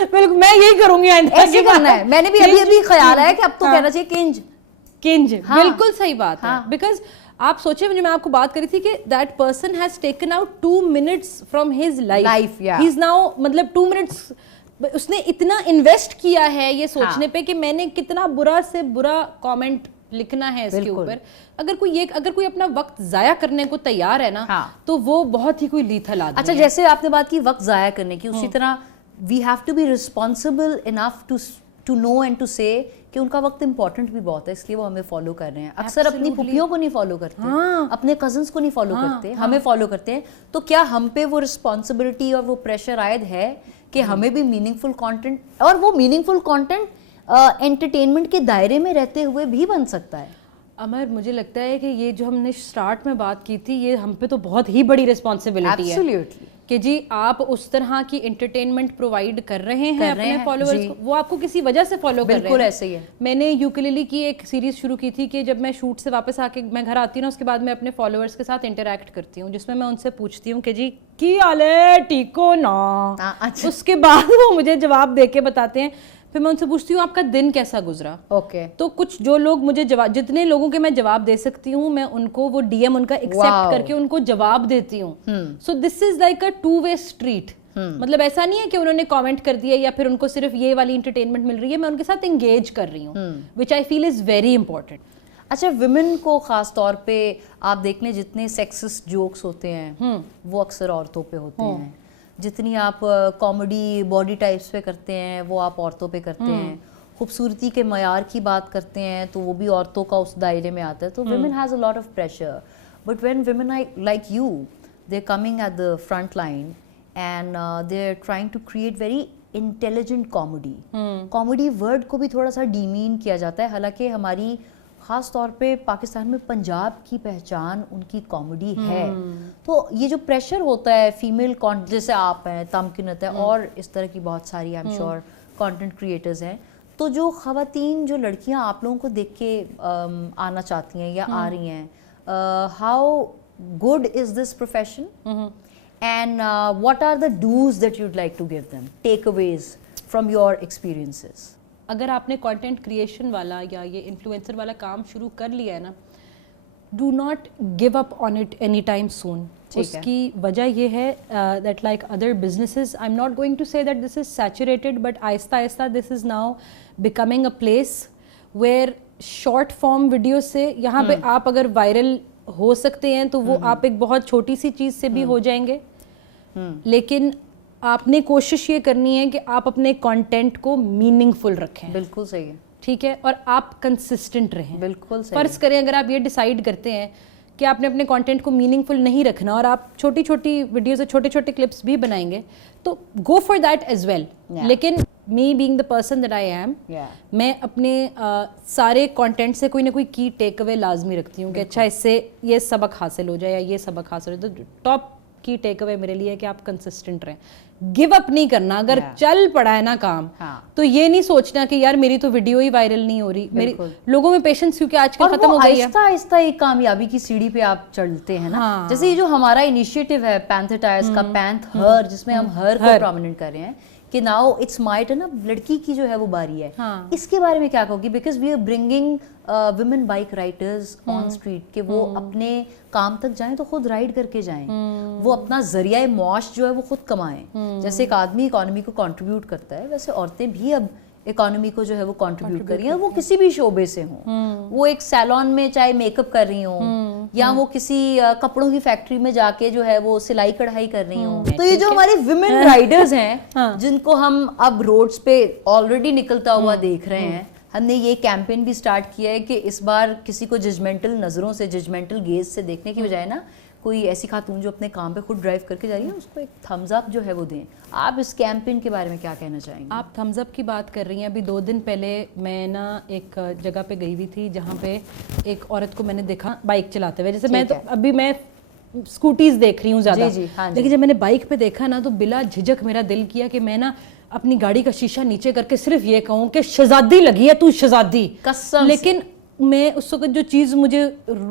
بالکل میں یہی کروں گی, ایسے کرنا ہے. میں نے بھی ابھی خیال آیا کہ اب تو کہنا چاہیے کنج. کنج بالکل صحیح بات ہے. بیکاز آپ سوچیں, میں آپ کو بات کری تھی کہ that person has taken out 2 minutes from his life. He is now مطلب 2 minutes اس نے اتنا انویسٹ کیا ہے یہ سوچنے پہ کہ میں نے کتنا برا سے برا کامنٹ لکھنا ہے اس کے اوپر. اگر کوئی اپنا وقت ضائع کرنے کو تیار ہے نا, تو وہ بہت ہی کوئی لیتھل آدمی. اچھا, جیسے آپ نے بات کی وقت ضائع کرنے کی, اسی طرح we have to be responsible enough to know and to say کہ ان کا وقت امپورٹنٹ بھی بہت ہے, اس لیے وہ ہمیں فالو کر رہے ہیں. اکثر اپنی پھوپھیوں کو نہیں فالو کرتے, اپنے کزنس کو نہیں فالو کرتے, ہمیں فالو کرتے ہیں. تو کیا ہم پہ وہ رسپانسبلٹی اور وہ پریشر عائد ہے کہ ہمیں بھی میننگ فل کانٹینٹ, اور وہ میننگ فل کانٹینٹ انٹرٹینمنٹ کے دائرے میں رہتے ہوئے بھی بن سکتا ہے. امر مجھے لگتا ہے کہ یہ جو ہم نے اسٹارٹ میں بات کی تھی, یہ ہم پہ تو بہت ہی بڑی رسپانسبلٹی ہے کہ جی آپ اس طرح کی انٹرٹینمنٹ پرووائڈ کر رہے ہیں اپنے فالوورز کو. وہ آپ کو کسی وجہ سے فالو کر رہے ہیں. بالکل ایسے ہی ہے. میں نے یوکلیلی کی ایک سیریز شروع کی تھی کہ جب میں شوٹ سے واپس آ کے میں گھر آتی ہوں نا, اس کے بعد میں اپنے فالوورز کے ساتھ انٹریکٹ کرتی ہوں, جس میں ان سے پوچھتی ہوں کہ جی کی حال ہے, ٹھیک ہو نا. اس کے بعد وہ مجھے جواب دے کے بتاتے ہیں. پھر میں ان سے پوچھتی ہوں آپ کا دن کیسا گزرا. تو کچھ جو لوگ مجھے جتنے لوگوں کے میں جواب دے سکتی ہوں, میں ان کو وہ ڈی ایم ان کا ایکسیپٹ کر کے ان کو جواب دیتی ہوں. So this is like a 2-way street. مطلب ایسا نہیں ہے کہ انہوں نے کامنٹ کر دیا یا پھر ان کو صرف یہ والی انٹرٹینمنٹ مل رہی ہے, میں ان کے ساتھ انگیج کر رہی ہوں, وچ آئی فیل از ویری امپورٹنٹ. اچھا, ویمن کو خاص طور پہ آپ دیکھ لیں, جتنے سیکسسٹ جوکس ہوتے ہیں وہ اکثر عورتوں پہ ہوتے ہیں. جتنی آپ کامیڈی باڈی ٹائپس پہ کرتے ہیں وہ آپ عورتوں پہ کرتے ہیں. خوبصورتی کے معیار کی بات کرتے ہیں تو وہ بھی عورتوں کا اس دائرے میں آتا ہے. تو women has a lot of pressure, but when women like you they are coming at the front line and they are trying to create very intelligent comedy. Comedy word کو بھی تھوڑا سا ڈیمین کیا جاتا ہے, حالانکہ ہماری خاص طور پہ پاکستان میں پنجاب کی پہچان ان کی کامیڈی ہے. تو یہ جو پریشر ہوتا ہے فیمیل جیسے آپ ہیں, تمکنت ہے, اور اس طرح کی بہت ساری I am sure content creators ہیں, تو جو خواتین جو لڑکیاں آپ لوگوں کو دیکھ کے آنا چاہتی ہیں یا آ رہی ہیں, how good is this profession and what are the dos that you'd like to give them, takeaways from your experiences. اگر آپ نے کانٹینٹ کریشن والا یا یہ انفلوئنسر والا کام شروع کر لیا ہے نا, do not give up on it any time soon. اس کی وجہ یہ ہے that like other businesses, I am not going to say that this is saturated, but آہستہ آہستہ this is now becoming a place where short form video سے یہاں پہ آپ اگر وائرل ہو سکتے ہیں تو وہ آپ ایک بہت چھوٹی سی چیز سے بھی ہو جائیں گے. لیکن آپ نے کوشش یہ کرنی ہے کہ آپ اپنے کانٹینٹ کو میننگ فل رکھیں. بالکل صحیح ہے. ٹھیک ہے, اور آپ کنسسٹنٹ رہیں. بالکل صحیح. فرض کریں اگر آپ یہ ڈیسائیڈ کرتے ہیں کہ آپ نے اپنے کانٹینٹ کو میننگ فل نہیں رکھنا اور آپ چھوٹی چھوٹی ویڈیوز چھوٹے چھوٹے کلپس بھی بنائیں گے, تو go for that as well. لیکن me being the person that I am, میں اپنے سارے کانٹینٹ سے کوئی نہ کوئی کی ٹیک اوے لازمی رکھتی ہوں کہ اچھا اس سے یہ سبق حاصل ہو جائے یا یہ سبق حاصل ہو. تو ٹاپ کی ٹیک اوے میرے لیے ہے کہ آپ کنسسٹنٹ رہیں, گیو اپ نہیں کرنا. اگر چل پڑا ہے نا کام, تو یہ نہیں سوچنا کہ یار میری تو ویڈیو ہی وائرل نہیں ہو رہی. میری لوگوں میں پیشنس کیونکہ آج کل ختم ہو گئی ہے. آہستہ آہستہ ایک کامیابی کی سیڑھی پہ آپ چڑھتے ہیں نا. جیسے یہ جو ہمارا انیشیٹو ہے پینتھر ٹائرز کا, پینتھ ہر, جس میں ہم ہر کو پرومیننٹ کر رہے ہیں کہ ناؤ اٹس مائی ٹرن, اب لڑکی کی جو ہے وہ باری ہے. اس کے بارے میں کیا کہو گی؟ Because we are bringing women bike riders on street کہ وہ اپنے کام تک جائیں تو خود رائڈ کر کے جائیں, وہ اپنا ذریعہ معاش جو ہے وہ خود کمائیں. جیسے ایک آدمی اکانومی کو کنٹریبیوٹ کرتا ہے, ویسے عورتیں بھی اب اکانومی کو جو ہے وہ کنٹریبیوٹ کر رہی ہیں, وہ کسی بھی شعبے سے ہوں, وہ ایک سیلون میں چاہے میک اپ کر رہی ہوں یا وہ کسی کپڑوں کی فیکٹری میں جا کے جو ہے وہ سلائی کڑھائی کر رہی ہوں. تو یہ جو ہمارے ویمن رائڈرز ہیں جن کو ہم اب روڈز پہ آلریڈی نکلتا ہوا دیکھ رہے ہیں, ہم نے یہ کیمپین بھی سٹارٹ کیا ہے کہ اس بار کسی کو ججمنٹل نظروں سے, ججمنٹل گیز سے دیکھنے کی بجائے نا کوئی ایسی خاتون جو اپنے کام پہ خود ڈرائیو کر کے جا رہی ہے اس کو ایک تھمز اپ جو ہے وہ دیں. آپ اس کیمپین کے بارے میں کیا کہنا چاہیں گے؟ آپ تھمز اپ کی بات کر رہی ہیں. ابھی 2 دن پہلے میں نا ایک جگہ پہ گئی ہوئی تھی جہاں پہ ایک عورت کو میں نے دیکھا بائک چلاتے ہوئے. جیسے میں تو ابھی میں اسکوٹیز دیکھ رہی ہوں زیادہ, لیکن جب میں نے بائک پہ دیکھا نا تو بلا جھجک میرا دل کیا کہ میں نا اپنی گاڑی کا شیشہ نیچے کر کے صرف یہ کہوں کہ شہزادی لگی ہے تو شہزادی. لیکن میں اس وقت جو چیز مجھے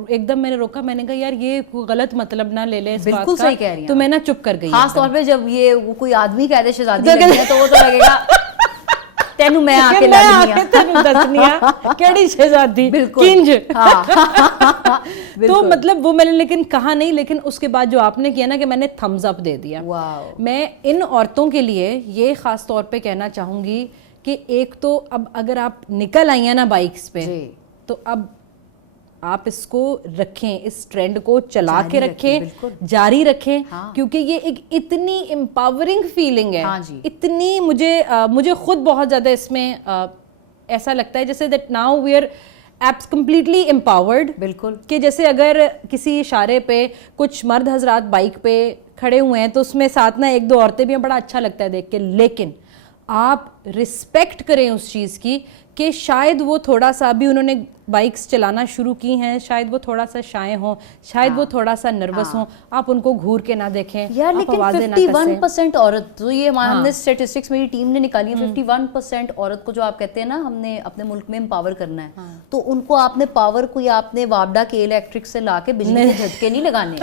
ایک دم میں نے روکا, میں نے کہا یار یہ غلط مطلب نہ لے لے اس بات کا, تو میں نا چپ کر گئی. خاص طور پہ جب یہ کوئی آدمی کہہ دے شہزادی لگی ہے تو وہ تو لگے گا تینوں میں آ کے دسنی کیڑی شہزادی کنج. تو مطلب وہ میں نے لیکن کہا نہیں, لیکن اس کے بعد جو آپ نے کیا نا کہ میں نے تھمز اپ دے دیا. میں ان عورتوں کے لیے یہ خاص طور پہ کہنا چاہوں گی کہ ایک تو اب اگر آپ نکل آئی ہیں نا بائکس پہ تو اب آپ اس کو رکھیں, اس ٹرینڈ کو چلا کے رکھیں, جاری رکھیں, کیونکہ یہ ایک اتنی امپاورنگ فیلنگ ہے, اتنی مجھے خود بہت زیادہ اس میں ایسا لگتا ہے جیسے that now we are apps completely empowered. بالکل, کہ جیسے اگر کسی اشارے پہ کچھ مرد حضرات بائک پہ کھڑے ہوئے ہیں تو اس میں ساتھ نہ 1-2 عورتیں بھی ہیں, بڑا اچھا لگتا ہے دیکھ کے. لیکن آپ رسپیکٹ کریں اس چیز کی کہ شاید وہ تھوڑا سا ابھی انہوں نے بائکس چلانا شروع کی ہیں, شاید وہ تھوڑا سا شائع ہوں, شاید وہ تھوڑا سا نروس ہوں, آپ ان کو گھور کے نہ دیکھیں یار. لیکن 51% عورت تو یہ ہم نے اسٹیٹسٹکس میری ٹیم نے نکالی ہیں, 51% عورت کو جو آپ کہتے ہیں نا ہم نے اپنے ملک میں امپاور کرنا ہے, تو ان کو آپ نے پاور کوئی آپ نے وابڈا کے الیکٹرک سے لا کے بجلی کے جھٹکے نہیں لگانے.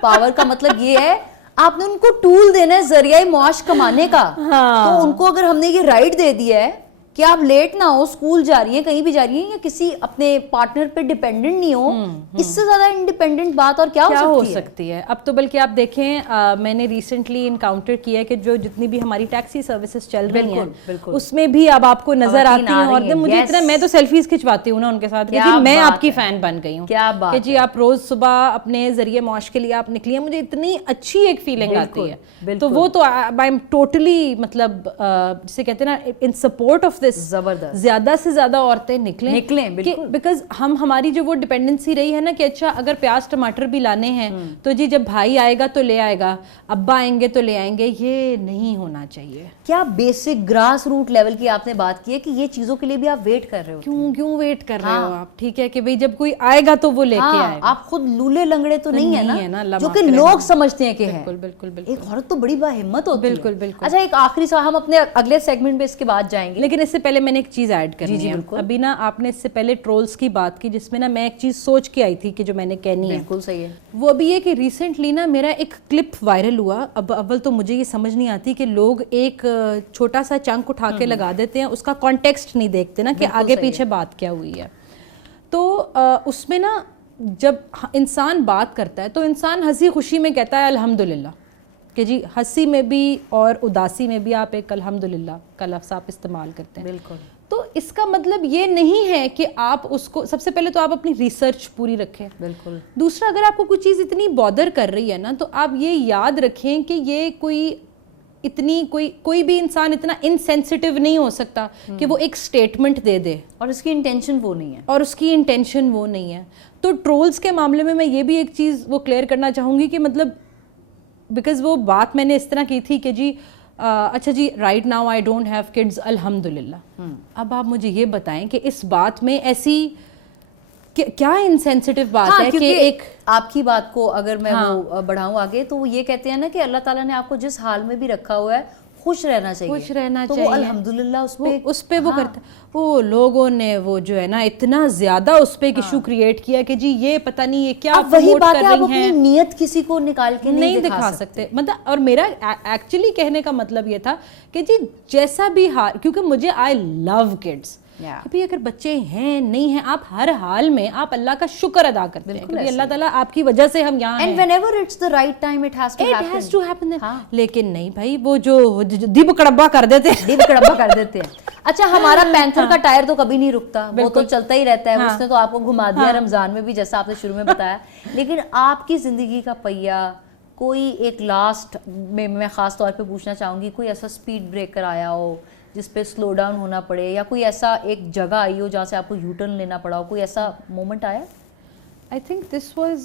پاور کا مطلب یہ ہے آپ نے ان کو ٹول دینا ہے ذریعہ معاش کمانے کا. تو ان کو اگر ہم نے یہ رائٹ دے دیا ہے کہ آپ لیٹ نہ ہو, اسکول جا رہی ہیں, کہیں بھی جا رہی ہیں, یا کسی اپنے پارٹنر پہ ڈیپینڈنٹ نہیں ہو, اس سے زیادہ انڈیپینڈنٹ بات اور کیا ہو سکتی ہے. اب تو بلکہ آپ دیکھیں میں نے ریسنٹلی انکاؤنٹر کیا ہے کہ جو جتنی بھی ہماری ٹیکسی سروسز چل رہی ہیں اس میں بھی اب آپ کو نظر آتی ہیں, اور مجھے اتنا میں تو سیلفیز کھنچواتی ہوں نا ان کے ساتھ کہ میں آپ کی فین بن گئی ہوں کہ جی آپ روز صبح اپنے ذریعے معاش کے لیے آپ نکلی ہیں, مجھے اتنی اچھی ایک فیلنگ آتی ہے. تو وہ تو آئی ایم ٹوٹلی مطلب جسے کہتے ہیں نا ان سپورٹ آف دس, زبردست زیادہ سے زیادہ عورتیں نکلیں بیکاز ہماری جو وہ ڈپینڈنسی رہی ہے نا کہ اچھا اگر پیاز ٹماٹر بھی لانے ہیں تو جی جب بھائی آئے گا تو لے آئے گا, ابا آئیں گے تو لے آئیں گے, یہ نہیں ہونا چاہیے. کیا بیسک گراس روٹ لیول کی آپ نے بات کی ہے کہ یہ چیزوں کے لیے بھی آپ ویٹ کر رہے ہو. کیوں ویٹ کر رہے ہو آپ؟ ٹھیک ہے کہ بھئی جب کوئی آئے گا تو وہ لے کے آئے گا. آپ خود لولے لنگڑے تو نہیں ہے نا جو کہ لوگ سمجھتے ہیں کہ ہے. بالکل ایک عورت تو بڑی باہمت ہوتی ہے. بالکل. اچھا ایک آخری سوال, ہم اپنے اگلے سیگمنٹ میں اس کے بعد جائیں گے, لیکن اس سے پہلے میں نے ایک چیز ایڈ کرنی ہے. ابھی نا آپ نے اس سے پہلے ٹرولز کی بات کی جس میں نا میں ایک چیز سوچ کے آئی تھی کہ جو میں نے کہنی ہے. بالکل صحیح ہے. وہ ابھی یہ کہ ریسنٹلی نا میرا ایک کلپ وائرل ہوا. اب اول تو مجھے یہ سمجھ نہیں آتی کہ لوگ ایک چھوٹا سا چنک اٹھا کے لگا دیتے ہیں, اس کا کانٹیکسٹ نہیں دیکھتے نا کہ آگے پیچھے بات کیا ہوئی ہے. تو اس میں نا جب انسان بات کرتا ہے تو انسان ہنسی خوشی میں کہتا ہے الحمدللہ, کہ جی ہنسی میں بھی اور اداسی میں بھی آپ ایک الحمدللہ کا لفظ آپ استعمال کرتے ہیں. بالکل. تو اس کا مطلب یہ نہیں ہے کہ آپ اس کو, سب سے پہلے تو آپ اپنی ریسرچ پوری رکھیں. بالکل. دوسرا, اگر آپ کو کوئی چیز اتنی بادر کر رہی ہے نا تو آپ یہ یاد رکھیں کہ یہ کوئی بھی انسان اتنا انسینسٹیو نہیں ہو سکتا کہ وہ ایک سٹیٹمنٹ دے دے اور اس کی انٹینشن وہ نہیں ہے. تو ٹرولز کے معاملے میں یہ بھی ایک چیز وہ کلیئر کرنا چاہوں گی کہ مطلب بیکاز وہ بات میں نے اس طرح کی تھی کہ جی اچھا جی right now I don't have kids الحمدللہ. اب آپ مجھے یہ بتائیں کہ اس بات میں ایسی کیا انسینسٹیو بات ہے کہ ایک آپ کی بات کو اگر میں وہ بڑھاؤں آگے تو وہ یہ کہتے ہیں نا کہ اللہ تعالیٰ نے آپ کو جس حال میں بھی رکھا ہوا ہے خوش رہنا چاہیے, تو وہ الحمدللہ اس پہ وہ کرتا ہے. وہ لوگوں نے وہ جو ہے نا اتنا زیادہ اس پہ ایشو کریٹ کیا کہ جی یہ پتہ نہیں یہ کیا پروموٹ کر رہی ہیں. آپ اپنی نیت کسی کو نکال کے نہیں دکھا سکتے. مطلب اور میرا ایکچولی کہنے کا مطلب یہ تھا کہ جی جیسا بھی حال, کیونکہ مجھے آئی لو کڈس, کہ اگر بچے ہیں نہیں ہیں آپ ہر حال میں آپ اللہ کا شکر ادا کرتے ہیں کہ اللہ تعالیٰ آپ کی وجہ سے ہم یہاں ہیں. And whenever it's the right time it has to happen. لیکن نہیں بھائی, وہ جو دب کڑبا کر دیتے ہیں. اچھا ہمارا پینتھر کا ٹائر تو کبھی نہیں رکتا, وہ تو چلتا ہی رہتا ہے. اس نے تو آپ کو گھما دیا رمضان میں بھی جیسا آپ نے شروع میں بتایا. لیکن آپ کی زندگی کا پہیہ کوئی ایک لاسٹ میں خاص طور پہ پوچھنا چاہوں گی, کوئی ایسا اسپیڈ بریکر آیا ہو جس پہ سلو ڈاؤن ہونا پڑے, یا کوئی ایسا ایک جگہ آئی ہو جہاں سے آپ کو یو ٹرن لینا پڑا ہو, کوئی ایسا مومنٹ آیا؟ I think this was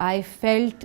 I felt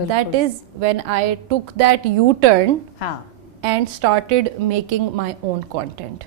That is when I took that U-turn and started making my own content.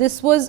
this was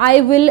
I will.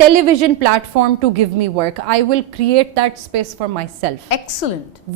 television platform to give me work. I will create that space for myself. Excellent.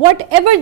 whatever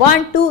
1 2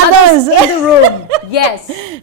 others in the room. Yes.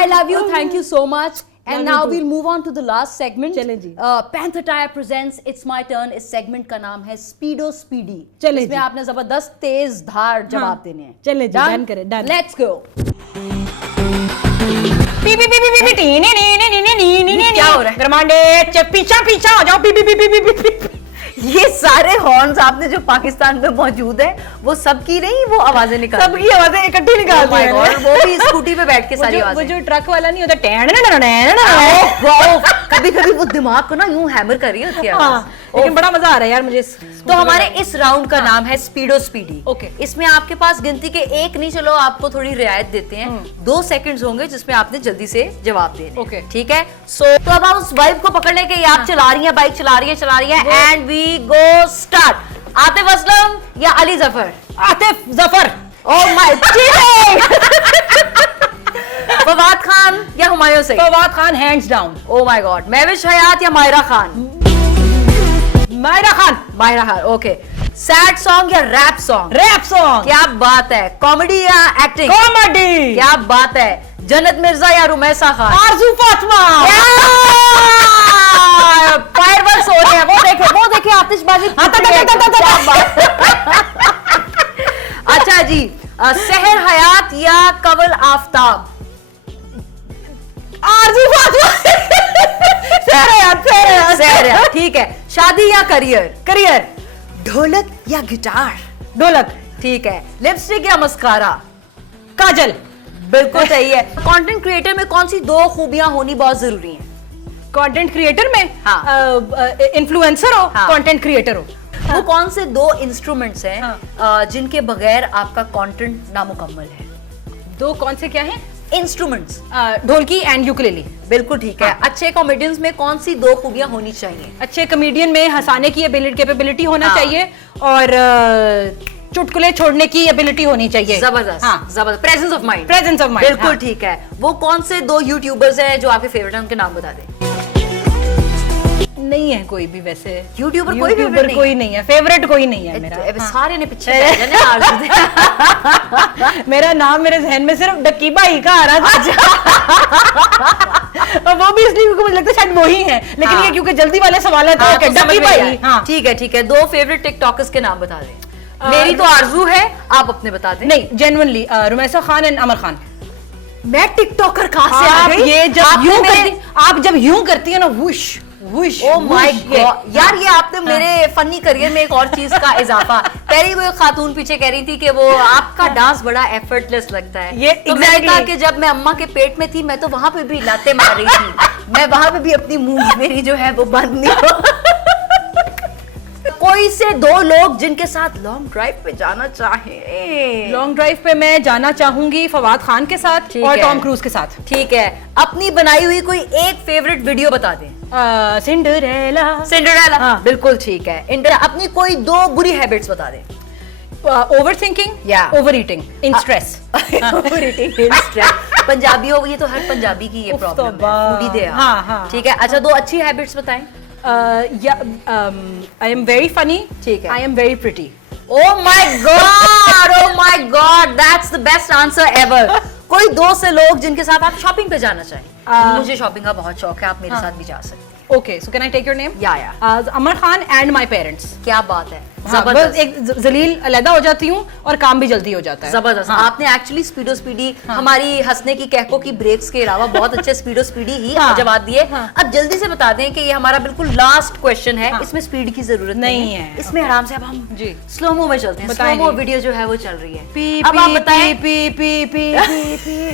I love you, thank you so much. And now we'll move on to the last segment. چلے جی. Panther Tire presents It's My Turn. Us segment کا نام ہے Speedo Speedy. چلے اس میں آپ نے زبردست تیز دھار جواب دینے ہیں. چلے جی, ڈن کریں, ڈن. Let's go. کیا ہو رہا ہے؟ گرمانڈے پیچھا پیچھا ہو جاؤ. یہ سارے ہارنز آپ نے جو پاکستان میں موجود ہیں وہ سب کی نہیں, وہ آوازیں نکال, سب کی آوازیں اکٹھی نکالتے ہیں. وہ بھی اسکوٹی پہ بیٹھ کے ساری آوازیں. وہ جو ٹرک والا نہیں ہوتا, کبھی کبھی وہ دماغ کو نا یوں ہیمر کر رہی ہوتی ہے, لیکن بڑا مزہ آ رہا ہے یار مجھے. تو ہمارے اس راؤنڈ کا نام ہے اسپیڈو سپیڈی. اوکے, اس میں آپ کے پاس گنتی کے ایک نہیں, چلو آپ کو تھوڑی رعایت دیتے ہیں, 2 سیکنڈز ہوں گے جس میں آپ نے جلدی سے جواب دینا. اوکے, ٹھیک ہے. سو تو اب آپ اس وائب کو پکڑ لیں کہ آپ چلا رہی ہیں, بائک چلا رہی ہیں, and we go start. Atif Aslam یا Ali Zafar? Atif Zafar. Oh my cheating. Fawad Khan یا ہمایوں سے؟ Fawad Khan hands down. Oh my God. Mehwish Hayat یا Mahira Khan? Mahira Khan. Mahira Khan. Okay. Sad song یا ریپ سانگ؟ Rap song. کیا بات ہے. کامیڈی یا ایکٹنگ؟ کامیڈی. کیا بات ہے. جنت مرزا یا رمیسا خان؟ آرزو فاطمہ. فائر ورکس ہو رہے ہیں, وہ دیکھیں آتش بازی. اچھا جی, سحر حیات یا کنول آفتاب؟ آرزو فاطمہ. سحر حیات. ٹھیک ہے. شادی یا کریئر؟ کریئر. ڈھولک یا گٹار؟ ڈھولک. ٹھیک ہے. لپسٹک یا مسکارا؟ کاجل. بالکل صحیح ہے. کانٹینٹ کریٹر میں کون سی 2 خوبیاں ہونی بہت ضروری ہیں؟ کانٹینٹ کریٹر میں انفلوئنسر ہو, کانٹینٹ کریٹر ہو. وہ کون سے 2 انسٹرومنٹس ہیں جن کے بغیر آپ کا کانٹینٹ نامکمل ہے؟ 2 کون سے کیا ہیں انسٹرومنٹس؟ ڈھولکی اینڈ یوکلیلی. بالکل ٹھیک ہے. اچھے کامیڈینز میں کون سی 2 خوبیاں ہونی چاہیے؟ اچھے کمیڈین میں ہنسانے کی کیپیبلٹی ہونا چاہیے, اور چٹکلے چھوڑنے کی ایبلٹی ہونی چاہیے. زبردست. زبردست. Presence of mind. Presence of mind. بالکل ٹھیک ہے. وہ کون سے 2 یوٹیوبرز ہیں جو آپ کے فیوریٹ ہیں, ان کے نام بتا دیں. نہیں ہے کوئی بھی ویسے یوٹیوبر, کوئی نہیں ہے فیوریٹ, کوئی نہیں ہے میرا. سارے نے پیچھے میرا نام میرے ذہن میں صرف ڈکیبا ہی کا آ رہا تھا, وہ بھی اس لیے کیونکہ مجھے لگتا ہے شاید وہی ہے, لیکن یہ کیونکہ جلدی والے سوالات ہیں. ڈکیبا ہی. ٹھیک ہے ٹھیک ہے. 2 فیوریٹ ٹک ٹاکرز کے نام بتا دیں. میری تو آرزو ہے, آپ اپنے بتا دیں. نہیں, جینوئنلی رمیسا خان اینڈ عمر خان. میں ٹک ٹاکر کہاں سے آ گئی؟ یہ آپ جب یوں کرتی ہیں نا, وش وش. او مائی گاڈ یار, یہ آپ نے میرے فنی کریئر میں ایک اور چیز کا اضافہ. پہلی وہ خاتون پیچھے کہہ رہی تھی کہ وہ آپ کا ڈانس بڑا ایفرٹ لیس لگتا ہے. تو میں نے کہا کہ جب میں اماں کے پیٹ میں تھی میں تو وہاں پہ بھی لاتے مار رہی تھی, میں وہاں پہ بھی اپنی منہ میری جو ہے وہ بند نہیں ہو. کوئی سے 2 لوگ جن کے ساتھ لانگ ڈرائیو پہ جانا چاہیں؟ لانگ ڈرائیو پہ میں جانا چاہوں گی فواد خان کے ساتھ اور ٹام کروز کے ساتھ. ٹھیک ہے. اپنی بنائی ہوئی کوئی ایک فیوریٹ ویڈیو بتا دیں. سنڈریلا. بالکل ٹھیک ہے. اپنی کوئی 2 بری ہیبٹس بتا دیں. اوور تھنکنگ یا over eating in stress. Over eating in stress. Punjabi ہو, یہ تو ہر پنجابی کی یہ پرابلم ہے, فوڈی دے. ٹھیک ہے. اچھا 2 اچھی ہیبٹس بتائیں. I am very funny. ٹھیک ہے. I am very pretty. Oh my God! Oh my God! That's the best answer ever. کوئی 2 سے لوگ جن کے ساتھ آپ شاپنگ پہ جانا چاہیں. مجھے شاپنگ کا بہت شوق ہے, آپ میرے ساتھ بھی جا سکتے ہیں. Okay, so can I take your name? Yeah. Amar Khan and my parents. کیا بات ہے. زبردست. ایک ذلیل علیحدہ ہو جاتی ہوں اور کام بھی جلدی ہو جاتا ہے. زبردست. آپ نے ایکچولی اسپیڈو اسپیڈی ہماری ہنسنے کی کہکوں کی بریکس کے علاوہ بہت اچھے اسپیڈو اسپیڈی ہی جواب دیے. اب جلدی سے بتا دیں کہ یہ ہمارا بالکل لاسٹ کوشچن ہے, اس میں اسپیڈ کی ضرورت نہیں ہے, اس میں آرام سے اب ہم سلو مو میں چلتے ہیں. سلو مو ویڈیو جو ہے وہ چل رہی ہے. اب آپ بتائیں. پی پی پی پی.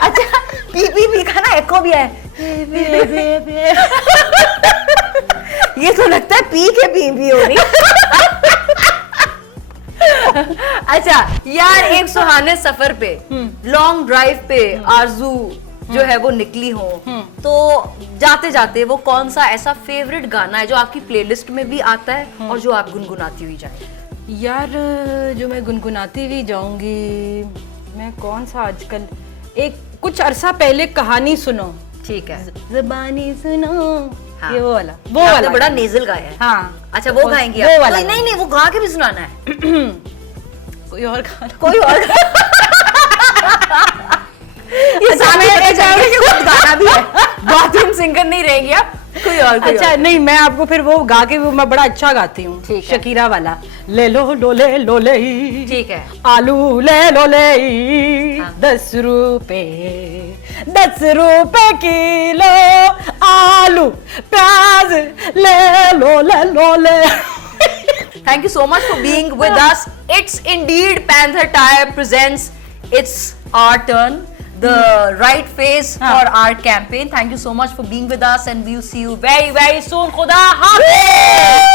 اچھا پی پی پی کا نا ایکو بھی ہے. یہ تو لگتا ہے پی کے پی پی ہو رہی. اچھا یار, ایک سہانے سفر پہ, لانگ ڈرائیو پہ آرزو جو ہے وہ نکلی ہو, تو جاتے جاتے وہ کون سا ایسا فیوریٹ گانا ہے جو آپ کی پلے لسٹ میں بھی آتا ہے اور جو آپ گنگناتی ہوئی جائیں؟ یار جو میں گنگناتی ہوئی جاؤں گی, میں کون سا آج کل, ایک کچھ عرصہ پہلے کہانی سنو. ٹھیک ہے. زبانی سنو, یہ وہ والا. وہ والا بڑا نیزل گایا ہے. ہاں. اچھا وہ گائیں گے. نہیں وہ گا کے بھی سنانا ہے. کوئی اور گانا. کوئی اور گانا بھی ہے. باتھ روم سنگر نہیں رہیں گی آپ, کوئی اور. اچھا نہیں, میں آپ کو پھر وہ گا کے میں بڑا اچھا گاتی ہوں, شکیرا والا, لے لو لو لے لو لے, ٹھیک ہے, آلو لے لو لے 10 روپے 10 روپے کلو, آلو پیاز لے لو لے لو لے. Thank you so much for being with us. It's indeed Panther Tyre presents It's Our Turn, the right face for our campaign. Thank you so much for being with us and we'll see you very, very soon. Khuda Hafiz.